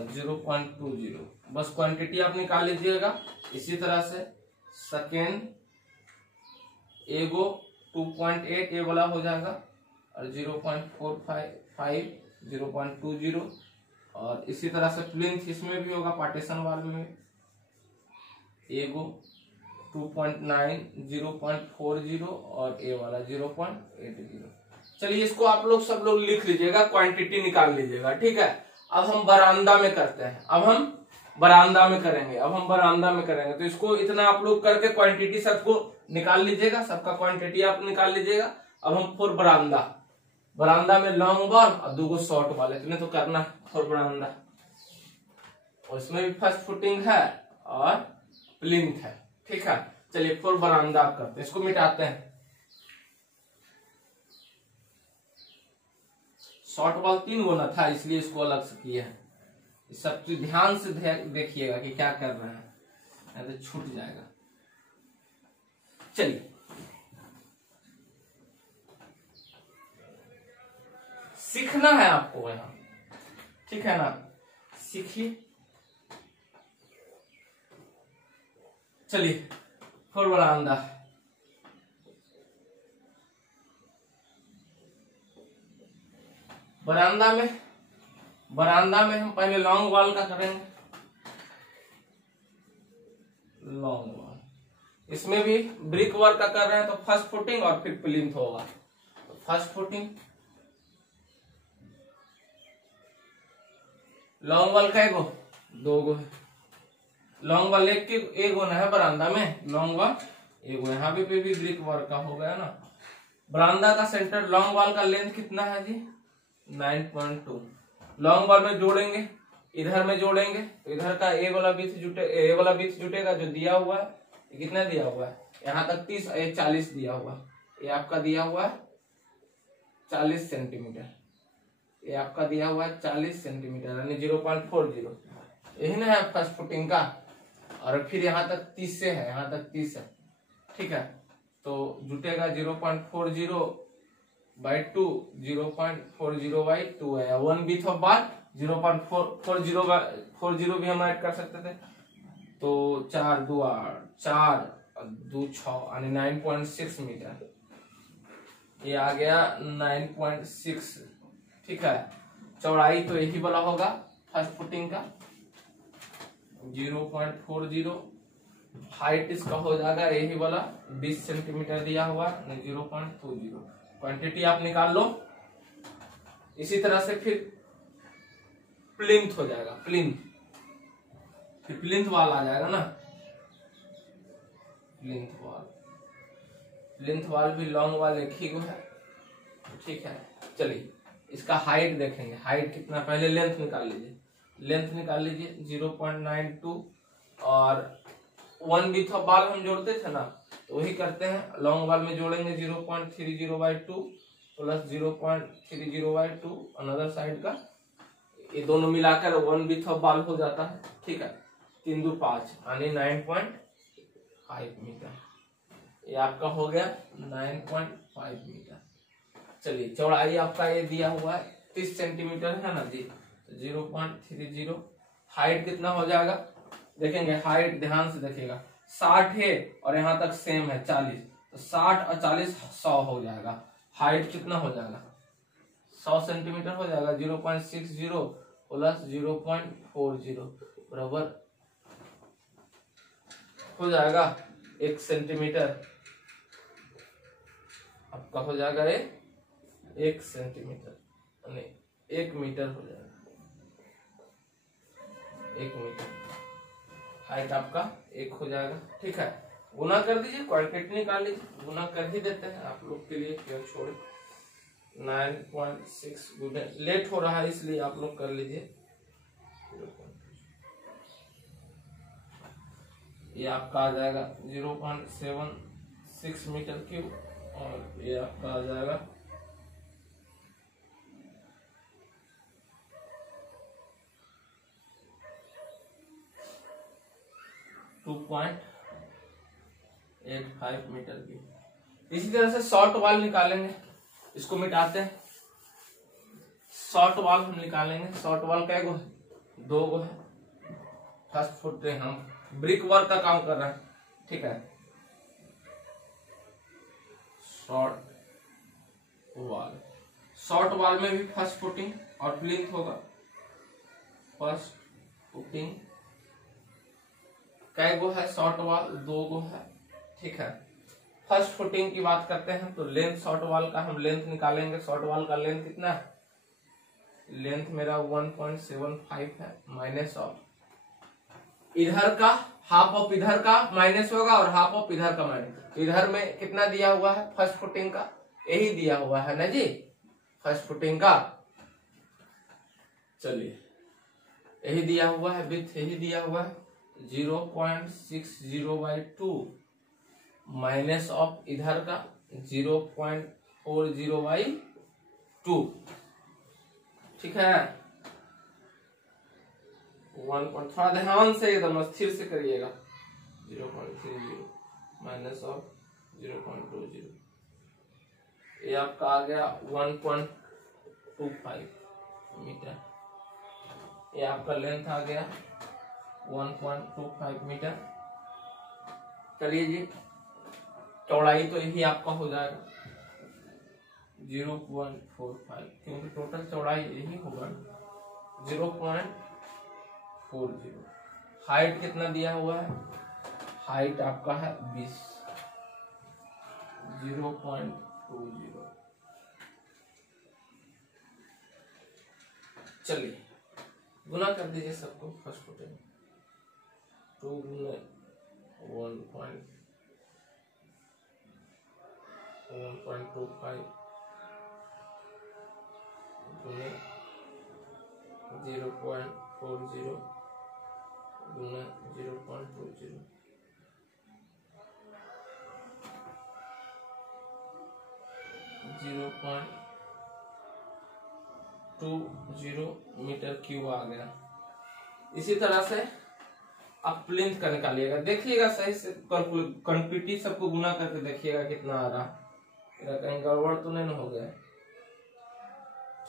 0.20 बस क्वांटिटी आप निकाल लीजिएगा। इसी तरह से सेकेंड एगो 2.8 ये वाला हो जाएगा, और 0.45 0.20, और इसी तरह से प्लिंथ इसमें भी होगा पार्टीशन वाल में एगो 2.9 0.40, और ए वाला 0.80। चलिए इसको आप लोग सब लोग लिख लीजिएगा, क्वांटिटी निकाल लीजिएगा, ठीक है। अब हम बरामदा में करते हैं, अब हम बरामदा में करेंगे, तो इसको इतना आप लोग करके क्वांटिटी सबको निकाल लीजिएगा, सबका क्वांटिटी आप निकाल लीजिएगा। अब हम फॉर बरामदा में लॉन्ग बॉल और 2 गो शॉर्ट बॉल, इतने तो करना फॉर बरामदा, और इसमें भी फर्स्ट फुटिंग है और प्लिंथ है, ठीक है। चलिए फॉर बरामदा आप करते हैं, इसको मिटाते हैं। शॉर्ट बॉल 3 गो ना था, इसलिए इसको अलग से किए हैं। सब चीज ध्यान से देखिएगा कि क्या कर रहे हैं, नहीं तो छूट जाएगा। चलिए सीखना है आपको यहाँ, ठीक है ना, सीखिए। चलिए फॉर बरामदा, बरामदा में हम पहले लॉन्ग वॉल का करेंगे। Long wall. इसमें भी ब्रिक वर्क का कर रहे हैं तो फर्स्ट फुटिंग और फिर प्लिंथ होगा। तो फर्स्ट फुटिंग लॉन्ग वॉल का एगो 2 गो है। लॉन्ग वॉल एक गो ना है बरामदा में, लॉन्ग वॉल एगो। यहाँ पे भी ब्रिक वर्क का हो गया ना। बरामदा का सेंटर लॉन्ग वॉल का लेंथ कितना है जी 9.2। लॉन्ग वॉल में जोड़ेंगे, इधर में जोड़ेंगे तो इधर का ए वाला बीच जुटेगा जो दिया हुआ है। कितना दिया हुआ है यहाँ तक 30, 40 दिया हुआ है। ये आपका दिया हुआ है 40 सेंटीमीटर। ये आपका दिया हुआ है 40 सेंटीमीटर यानी 0.40। यही ना है फर्स्ट फुटिंग का। और फिर यहाँ तक 30 से है, यहाँ तक 30 है, ठीक है। तो जुटेगा 0.40/2, 0.40/2 है। 1 बीथ ऑफ बार 0.40 भी हम ऐड कर सकते थे। तो 4 2 8, 4 2 6 यानी 9.6 मीटर। ये आ गया 9.6, ठीक है। चौड़ाई तो यही वाला होगा फर्स्ट फुटिंग का 0.40। हाइट इसका हो जाएगा यही वाला 20 सेंटीमीटर दिया हुआ 0.20। क्वांटिटी आप निकाल लो। इसी तरह से फिर प्लिंथ हो जाएगा, प्लिंथ। फिर प्लिंथ वाल आ जाएगा ना, प्लिंथ वाल। प्लिंथ वाल भी लॉन्ग वाल एक ही को है, ठीक है। चलिए इसका हाइट देखेंगे। हाइट कितना, पहले लेंथ निकाल लीजिए। लेंथ निकाल लीजिए 0.92 और 1 बीथ ऑफ बाल हम जोड़ते थे ना, तो वही करते हैं। लॉन्ग बाल में जोड़ेंगे 0.30/2 प्लस 0.30/2 अनदर साइड का। ये दोनों मिलाकर 1 बीथ ऑफ बाल हो जाता है, ठीक है। 3 2 5 यानी 9.5 मीटर। ये आपका हो गया 9.5 मीटर। चलिए चौड़ाई आपका ये दिया हुआ है 30 सेंटीमीटर है ना जी, 0.30। हाइट कितना हो जाएगा देखेंगे। हाइट ध्यान से देखिएगा 60 है और यहाँ तक सेम है 40, तो 60 और 40 100 हो जाएगा। हाइट कितना हो जाएगा 100 सेंटीमीटर हो जाएगा। 0.60 प्लस 0.40 बराबर हो जाएगा 1 सेंटीमीटर। आपका हो जाएगा 1 सेंटीमीटर यानी 1 मीटर हो जाएगा। 1 मीटर हाइट आपका 1 हो जाएगा, ठीक है। गुना कर दीजिए, क्वांटिटी निकाल लीजिए। गुना कर ही देते हैं आप लोग के लिए, क्यों छोड़े। 9.6 गुना, लेट हो रहा है इसलिए आप लोग कर लीजिए। ये आपका आ जाएगा 0.76 मीटर क्यूब और ये आपका आ जाएगा 2.85 मीटर की। इसी तरह से शॉर्ट वाल निकालेंगे, इसको मिटाते हैं। शॉर्ट वाल हम निकालेंगे। शॉर्ट वाल का एगो है, 2 गो है। फर्स्ट फुट हम ब्रिक वर्क का काम कर रहे हैं, ठीक है। शॉर्ट वाल, शॉर्ट वाल में भी फर्स्ट फुटिंग और प्लिंथ होगा। फर्स्ट फुटिंग कै गो है शॉर्ट वाल, 2 गो है, ठीक है। फर्स्ट फुटिंग की बात करते हैं तो लेंथ शॉर्ट वाल का हम लेंथ निकालेंगे। शॉर्ट वाल का लेंथ कितना है, लेंथ मेरा 1.75 है माइनस ऑफ इधर का हाफ ऑफ इधर का माइनस होगा और हाफ ऑफ इधर का माइनस। तो इधर में कितना दिया हुआ है फर्स्ट फुटिंग का, यही दिया हुआ है ना जी फर्स्ट फुटिंग का। चलिए यही दिया हुआ है, विथ यही दिया हुआ है 0.60/2 माइनस ऑफ इधर का 0.40/2, ठीक है। 1 थोड़ा ध्यान से एकदम स्थिर से करिएगा। 0.30 माइनस ऑफ 0.20, ये आपका आ गया 1.25 मीटर। ये आपका लेंथ आ गया 1.25 मीटर। चलिए जी चौड़ाई तो यही आपका हो जाएगा 0.45, क्योंकि टोटल चौड़ाई यही होगा 0.40। हाइट कितना दिया हुआ है, हाइट आपका है 20, 0.20। चलिए गुना कर दीजिए सबको। फर्स्ट फुटेज 2 गुना 1.25 गुना 0.40 गुना 0.20 0.20 मीटर क्यूब आ गया। इसी तरह से आप प्लिंथ का निकालिएगा, देखिएगा सही से क्वांटिटी सबको गुना करके देखिएगा कितना आ रहा। कहीं गड़बड़ तो नहीं हो गया?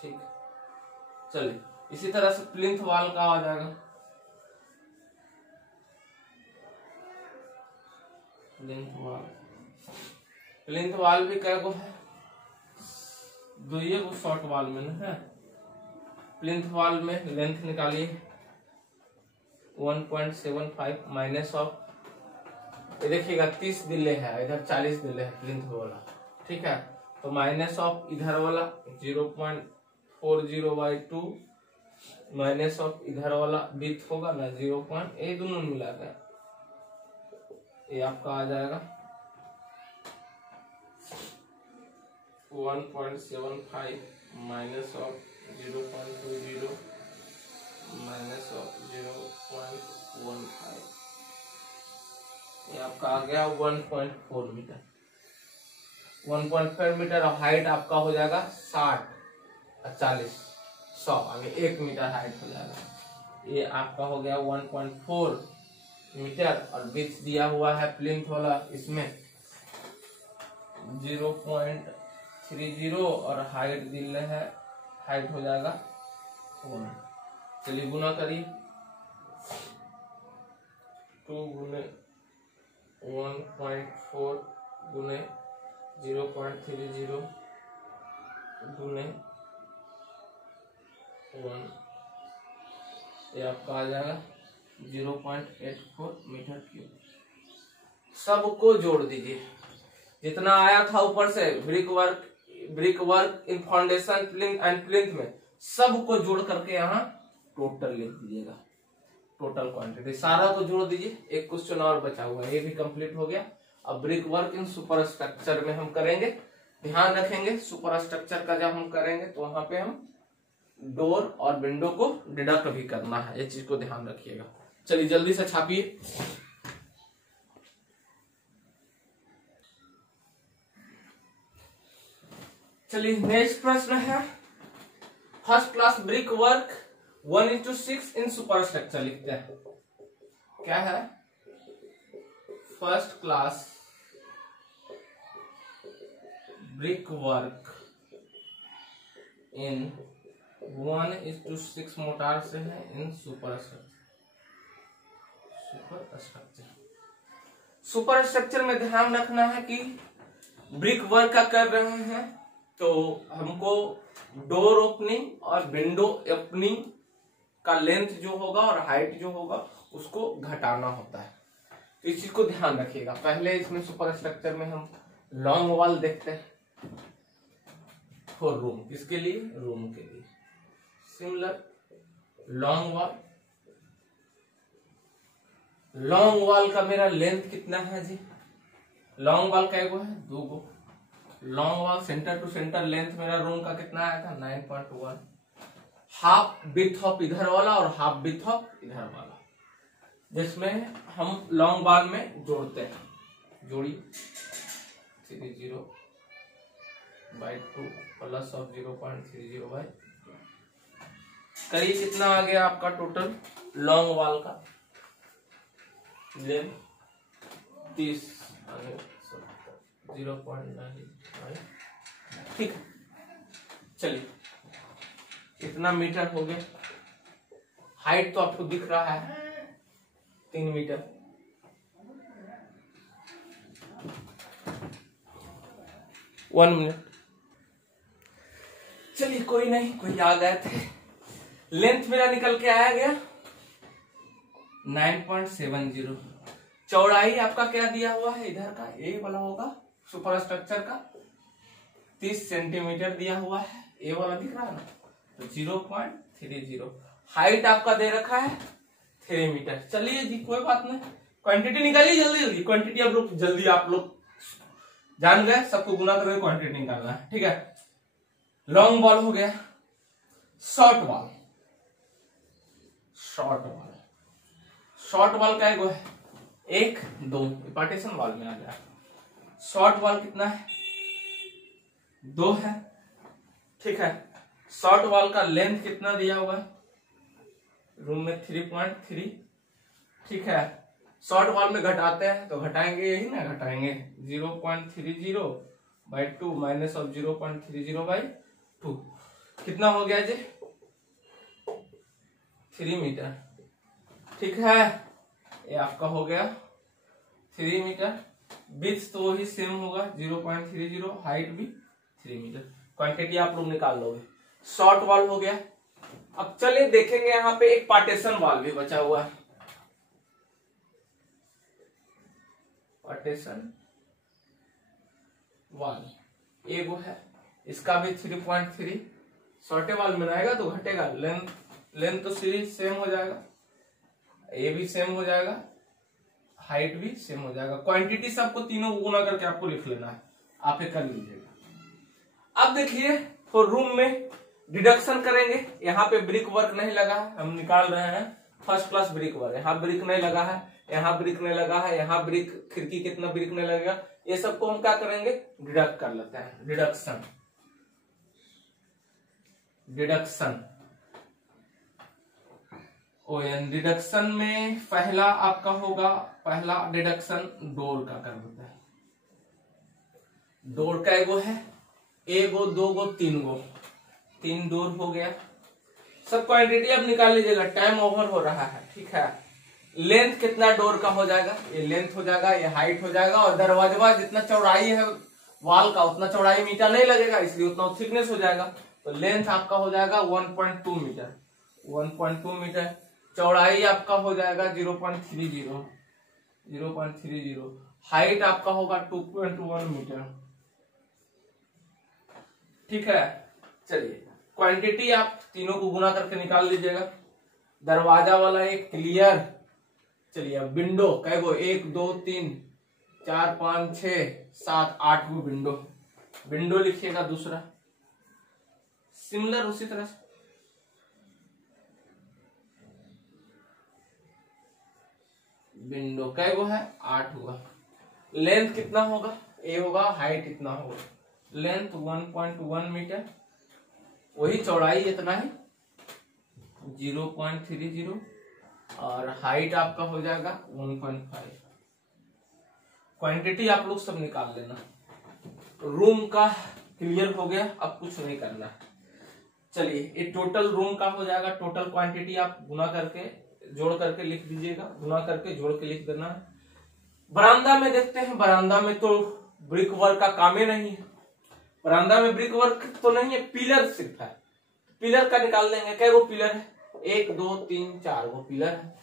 ठीक, चलिए इसी तरह से प्लिंथ वाल का आ जाएगा। प्लिंथ वाल भी कै गो है? 2 गो शॉर्ट वाल में है। प्लिंथ वाल में लेंथ निकालिए 1.75 माइनस ऑफ, ये देखिएगा 30 दिले है, इधर 40 दिले है प्लिंथ वाला, ठीक है। तो माइनस ऑफ इधर वाला 0.40/2 माइनस ऑफ इधर वाला विड्थ होगा ना 0. ये दोनों मिला कर ये आपका आ जाएगा 1.75 माइनस ऑफ 0.20 माइनस ऑफ 0.15, ये आपका आ गया 1.4 मीटर। 1.5 मीटर और हाइट आपका हो जाएगा 60 और 40 100 आगे 1 मीटर हाइट हो जाएगा। ये आपका हो गया 1.4 मीटर और विड्थ दिया हुआ है प्लिंथ वाला इसमें 0.30 और हाइट दिया है, हाइट हो जाएगा 1। चलिए गुना करिए 2 गुने 1.4 गुने 0.30 गुने 1, ये आपका आ जाएगा 0.84 मीटर क्यूब। सबको जोड़ दीजिए जितना आया था ऊपर से brick work in foundation plinth and plinth में, सबको जोड़ करके यहाँ टोटल लिख दीजिएगा। टोटल क्वांटिटी सारा को जोड़ दीजिए। एक क्वेश्चन और बचा हुआ है, ये भी कंप्लीट हो गया। अब brick work in super structure में हम करेंगे। ध्यान रखेंगे सुपर स्ट्रक्चर का जब हम करेंगे तो वहां पे हम डोर और विंडो को डिडक्ट भी करना है, ये चीज को ध्यान रखिएगा। चलिए जल्दी से छापिए। चलिए नेक्स्ट प्रश्न है फर्स्ट क्लास ब्रिक वर्क 1:6 इन सुपर स्ट्रक्चर लिखते हैं। क्या है? First class brick work in 1:6 motor से है इन सुपर स्ट्रक्चर में ध्यान रखना है कि ब्रिक वर्क का कर रहे हैं तो हमको डोर ओपनिंग और विंडो ओपनिंग का लेंथ जो होगा और हाइट जो होगा उसको घटाना होता है, तो इस चीज को ध्यान रखिएगा। पहले इसमें सुपर स्ट्रक्चर में हम लॉन्ग वॉल देखते हैं फॉर रूम, किसके लिए? रूम के लिए। सिमिलर लॉन्ग वॉल का मेरा लेंथ कितना है जी? लॉन्ग वॉल का एगो है, 2 गो। Long wall centre to centre length मेरा रूम का कितना आया था? 9.1। हाफ विड्थ ऑफ इधर वाला और हाफ विड्थ ऑफ इधर वाला, जिसमें हम लॉन्ग वॉल में जोड़ते हैं। जोड़ी 30/2 प्लस ऑफ 0.30/, करिए कितना आ गया आपका टोटल लॉन्ग वॉल का लेंथ 30 0.9। ठीक, चलिए कितना मीटर हो गया? हाइट तो आपको दिख रहा है 3 मीटर। वन मिनट, चलिए कोई नहीं, कोई आ गए थे। लेंथ मेरा निकल के आया गया 9.70। चौड़ाई आपका क्या दिया हुआ है इधर का, ए वाला होगा सुपर स्ट्रक्चर का 30 सेंटीमीटर दिया हुआ है, ए वाला दिख रहा है ना, तो 0.30। हाइट आपका दे रखा है 3 मीटर। चलिए जी कोई बात नहीं, क्वांटिटी निकालिए जल्दी जल्दी, क्वांटिटी आप लोग जान गए, सबको गुना करके क्वांटिटी निकालना है, ठीक है। लॉन्ग बॉल हो गया, शॉर्ट बॉल, शॉर्ट बॉल का है 1 2 पार्टीशन बॉल में आ गया। शॉर्ट बॉल कितना है 2 है, ठीक है। शॉर्ट बॉल का लेंथ कितना दिया हुआ है रूम में 3.3, ठीक है। शॉर्ट बॉल में घटाते हैं तो घटाएंगे यही ना, घटाएंगे 0.30/2 माइनस ऑफ 0.30/2 कितना हो गया जी 3 मीटर, ठीक है। ये आपका हो गया 3 मीटर। विड्थ तो वही सेम होगा 0.30, हाइट भी 3 मीटर। क्वांटिटी आप लोग निकाल लोगे। शॉर्ट वॉल हो गया। अब चलिए देखेंगे यहाँ पे एक पार्टीशन वॉल भी बचा हुआ है, पार्टीशन वॉल एगो है, इसका भी 3.3। शॉर्टे वॉल में रहेगा तो घटेगा, लेंथ तो सीरीज सेम हो जाएगा, ये भी सेम हो जाएगा, हाइट भी सेम हो जाएगा। क्वांटिटी सबको तीनों गुना करके आपको लिख लेना है, आप ये कर लीजिएगा। अब देखिए तो रूम में डिडक्शन करेंगे। यहाँ पे ब्रिक वर्क नहीं लगा है, हम निकाल रहे हैं फर्स्ट क्लास ब्रिक वर्क। यहाँ ब्रिक नहीं लगा है, यहाँ ब्रिक नहीं लगा है, यहाँ ब्रिक खिड़की कितना ब्रिक नहीं लगेगा, ये सबको हम क्या करेंगे डिडक्ट कर लेते हैं। डिडक्शन डिडक्शन में पहला आपका होगा, पहला डिडक्शन डोर का कर देते हैं। डोर का एगो है, एगो दोगो तीन 3 डोर हो गया। सब क्वांटिटी अब निकाल लीजिएगा, टाइम ओवर हो रहा है, ठीक है। लेंथ कितना डोर का हो जाएगा, ये लेंथ हो जाएगा, ये हाइट हो जाएगा, और दरवाजा जितना चौड़ाई है वॉल का उतना चौड़ाई मीटर नहीं लगेगा, इसलिए उतना थिकनेस हो जाएगा। तो लेंथ आपका हो जाएगा 1.2 मीटर, 1.2 मीटर। चौड़ाई आपका हो जाएगा 0.30, हाइट आपका होगा 2.1 मीटर, ठीक है। चलिए क्वांटिटी आप तीनों को गुना करके निकाल लीजिएगा। दरवाजा वाला एक क्लियर, चलिए अब विंडो कैगो 1 2 3 4 5 6 7 8 गो विंडो लिखिएगा। दूसरा सिमिलर उसी तरह से विंडो कैगो है 8 हुआ। लेंथ कितना होगा, ए होगा, हाइट इतना होगा। लेंथ 1.1 मीटर, वही चौड़ाई इतना है 0.30, और हाइट आपका हो जाएगा 1.5। क्वांटिटी आप लोग सब निकाल लेना। रूम का क्लियर हो गया, अब कुछ नहीं करना। चलिए ये टोटल रूम का हो जाएगा। टोटल क्वांटिटी आप गुना करके जोड़ करके लिख दीजिएगा, गुना करके जोड़ के लिख देना है। बरामदा में देखते हैं, बरामदा में तो ब्रिक वर्क का काम ही नहीं है, बरामदा में ब्रिक वर्क तो नहीं है, पिलर सिर्फ है। पिलर का निकाल देंगे। कै गो पिलर है, 1 2 3 4 गो पिलर है,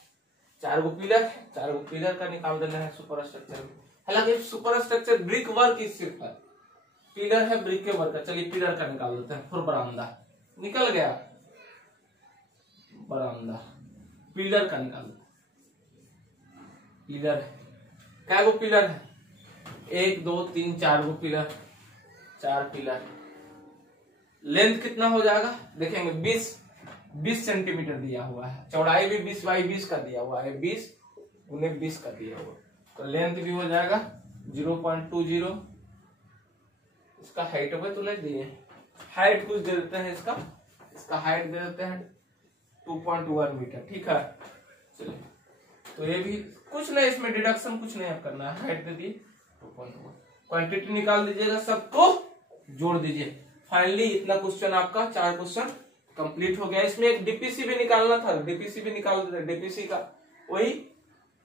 4 गो पिलर है, 4 गो पिलर का निकाल देना है सुपर स्ट्रक्चर में। हालांकि सुपर स्ट्रक्चर ब्रिक वर्क ही सिर्फ है, पिलर है ब्रिक के वर्क का। चलिए पिलर का निकाल देते हैं। फिर बरामदा निकल गया, बरामदा पिलर का निकाल दो। पिलर है, क्या गो पिलर है, 1 2 3 4 गो पिलर, 4 पिलर। लेंथ कितना हो जाएगा देखेंगे, 20 सेंटीमीटर दिया हुआ है। चौड़ाई भी 20 बाई 20 का दिया हुआ है, 20 गुने 20 का दिया हुआ। तो लेंथ भी हो जाएगा 0.20। इसका हाइट पे तो नहीं दिए, हाइट कुछ दे देते हैं, इसका हाइट दे देते हैं 2.1 मीटर, ठीक है। चलिए तो ये भी कुछ नहीं, इसमें डिडक्शन कुछ नहीं करना है, हाइट दे दी 2.1। क्वांटिटी निकाल दीजिएगा, सबको जोड़ दीजिए। फाइनली इतना क्वेश्चन आपका 4 क्वेश्चन कंप्लीट हो गया। इसमें एक डीपीसी भी निकालना था, डीपीसी भी निकाल देते। डीपीसी का वही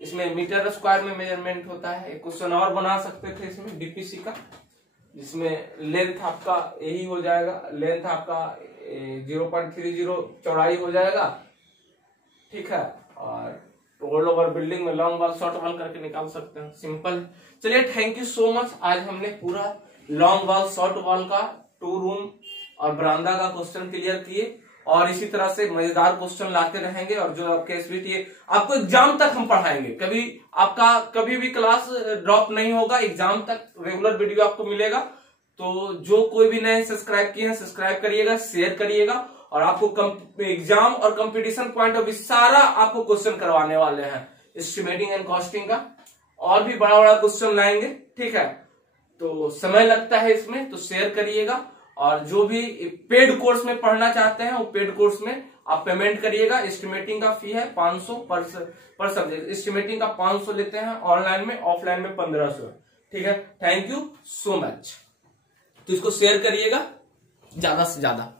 इसमें मीटर स्क्वायर में मेजरमेंट होता है। एक क्वेश्चन और बना सकते थे इसमें डीपीसी का, जिसमें लेंथ आपका यही हो जाएगा, लेंथ आपका 0.30 चौड़ाई हो जाएगा, ठीक है। और ऑल ओवर बिल्डिंग में लॉन्ग वॉल शॉर्ट वॉल करके निकाल सकते हैं, सिंपल। चलिए थैंक यू सो मच। आज हमने पूरा लॉन्ग वॉल शॉर्ट वॉल का 2 रूम और बरामदा का क्वेश्चन क्लियर किए, और इसी तरह से मजेदार क्वेश्चन लाते रहेंगे। और जो आपके एसबीटी आपको एग्जाम तक हम पढ़ाएंगे, कभी आपका कभी भी क्लास ड्रॉप नहीं होगा, एग्जाम तक रेगुलर वीडियो आपको मिलेगा। तो जो कोई भी नए सब्सक्राइब किए हैं सब्सक्राइब करिएगा, शेयर करिएगा, और आपको एग्जाम और कंपटीशन पॉइंट ऑफ व्यू सारा आपको क्वेश्चन करवाने वाले हैं एस्टिमेटिंग एंड कॉस्टिंग का, और भी बड़ा बड़ा क्वेश्चन लाएंगे, ठीक है। तो समय लगता है इसमें, तो शेयर करिएगा। और जो भी पेड कोर्स में पढ़ना चाहते हैं वो पेड कोर्स में आप पेमेंट करिएगा। एस्टिमेटिंग का फी है 500 पर सब्जेक्ट, एस्टिमेटिंग का 500 लेते हैं ऑनलाइन में, ऑफलाइन में 1500, ठीक है। Thank you so much. तो इसको शेयर करिएगा ज्यादा से ज्यादा।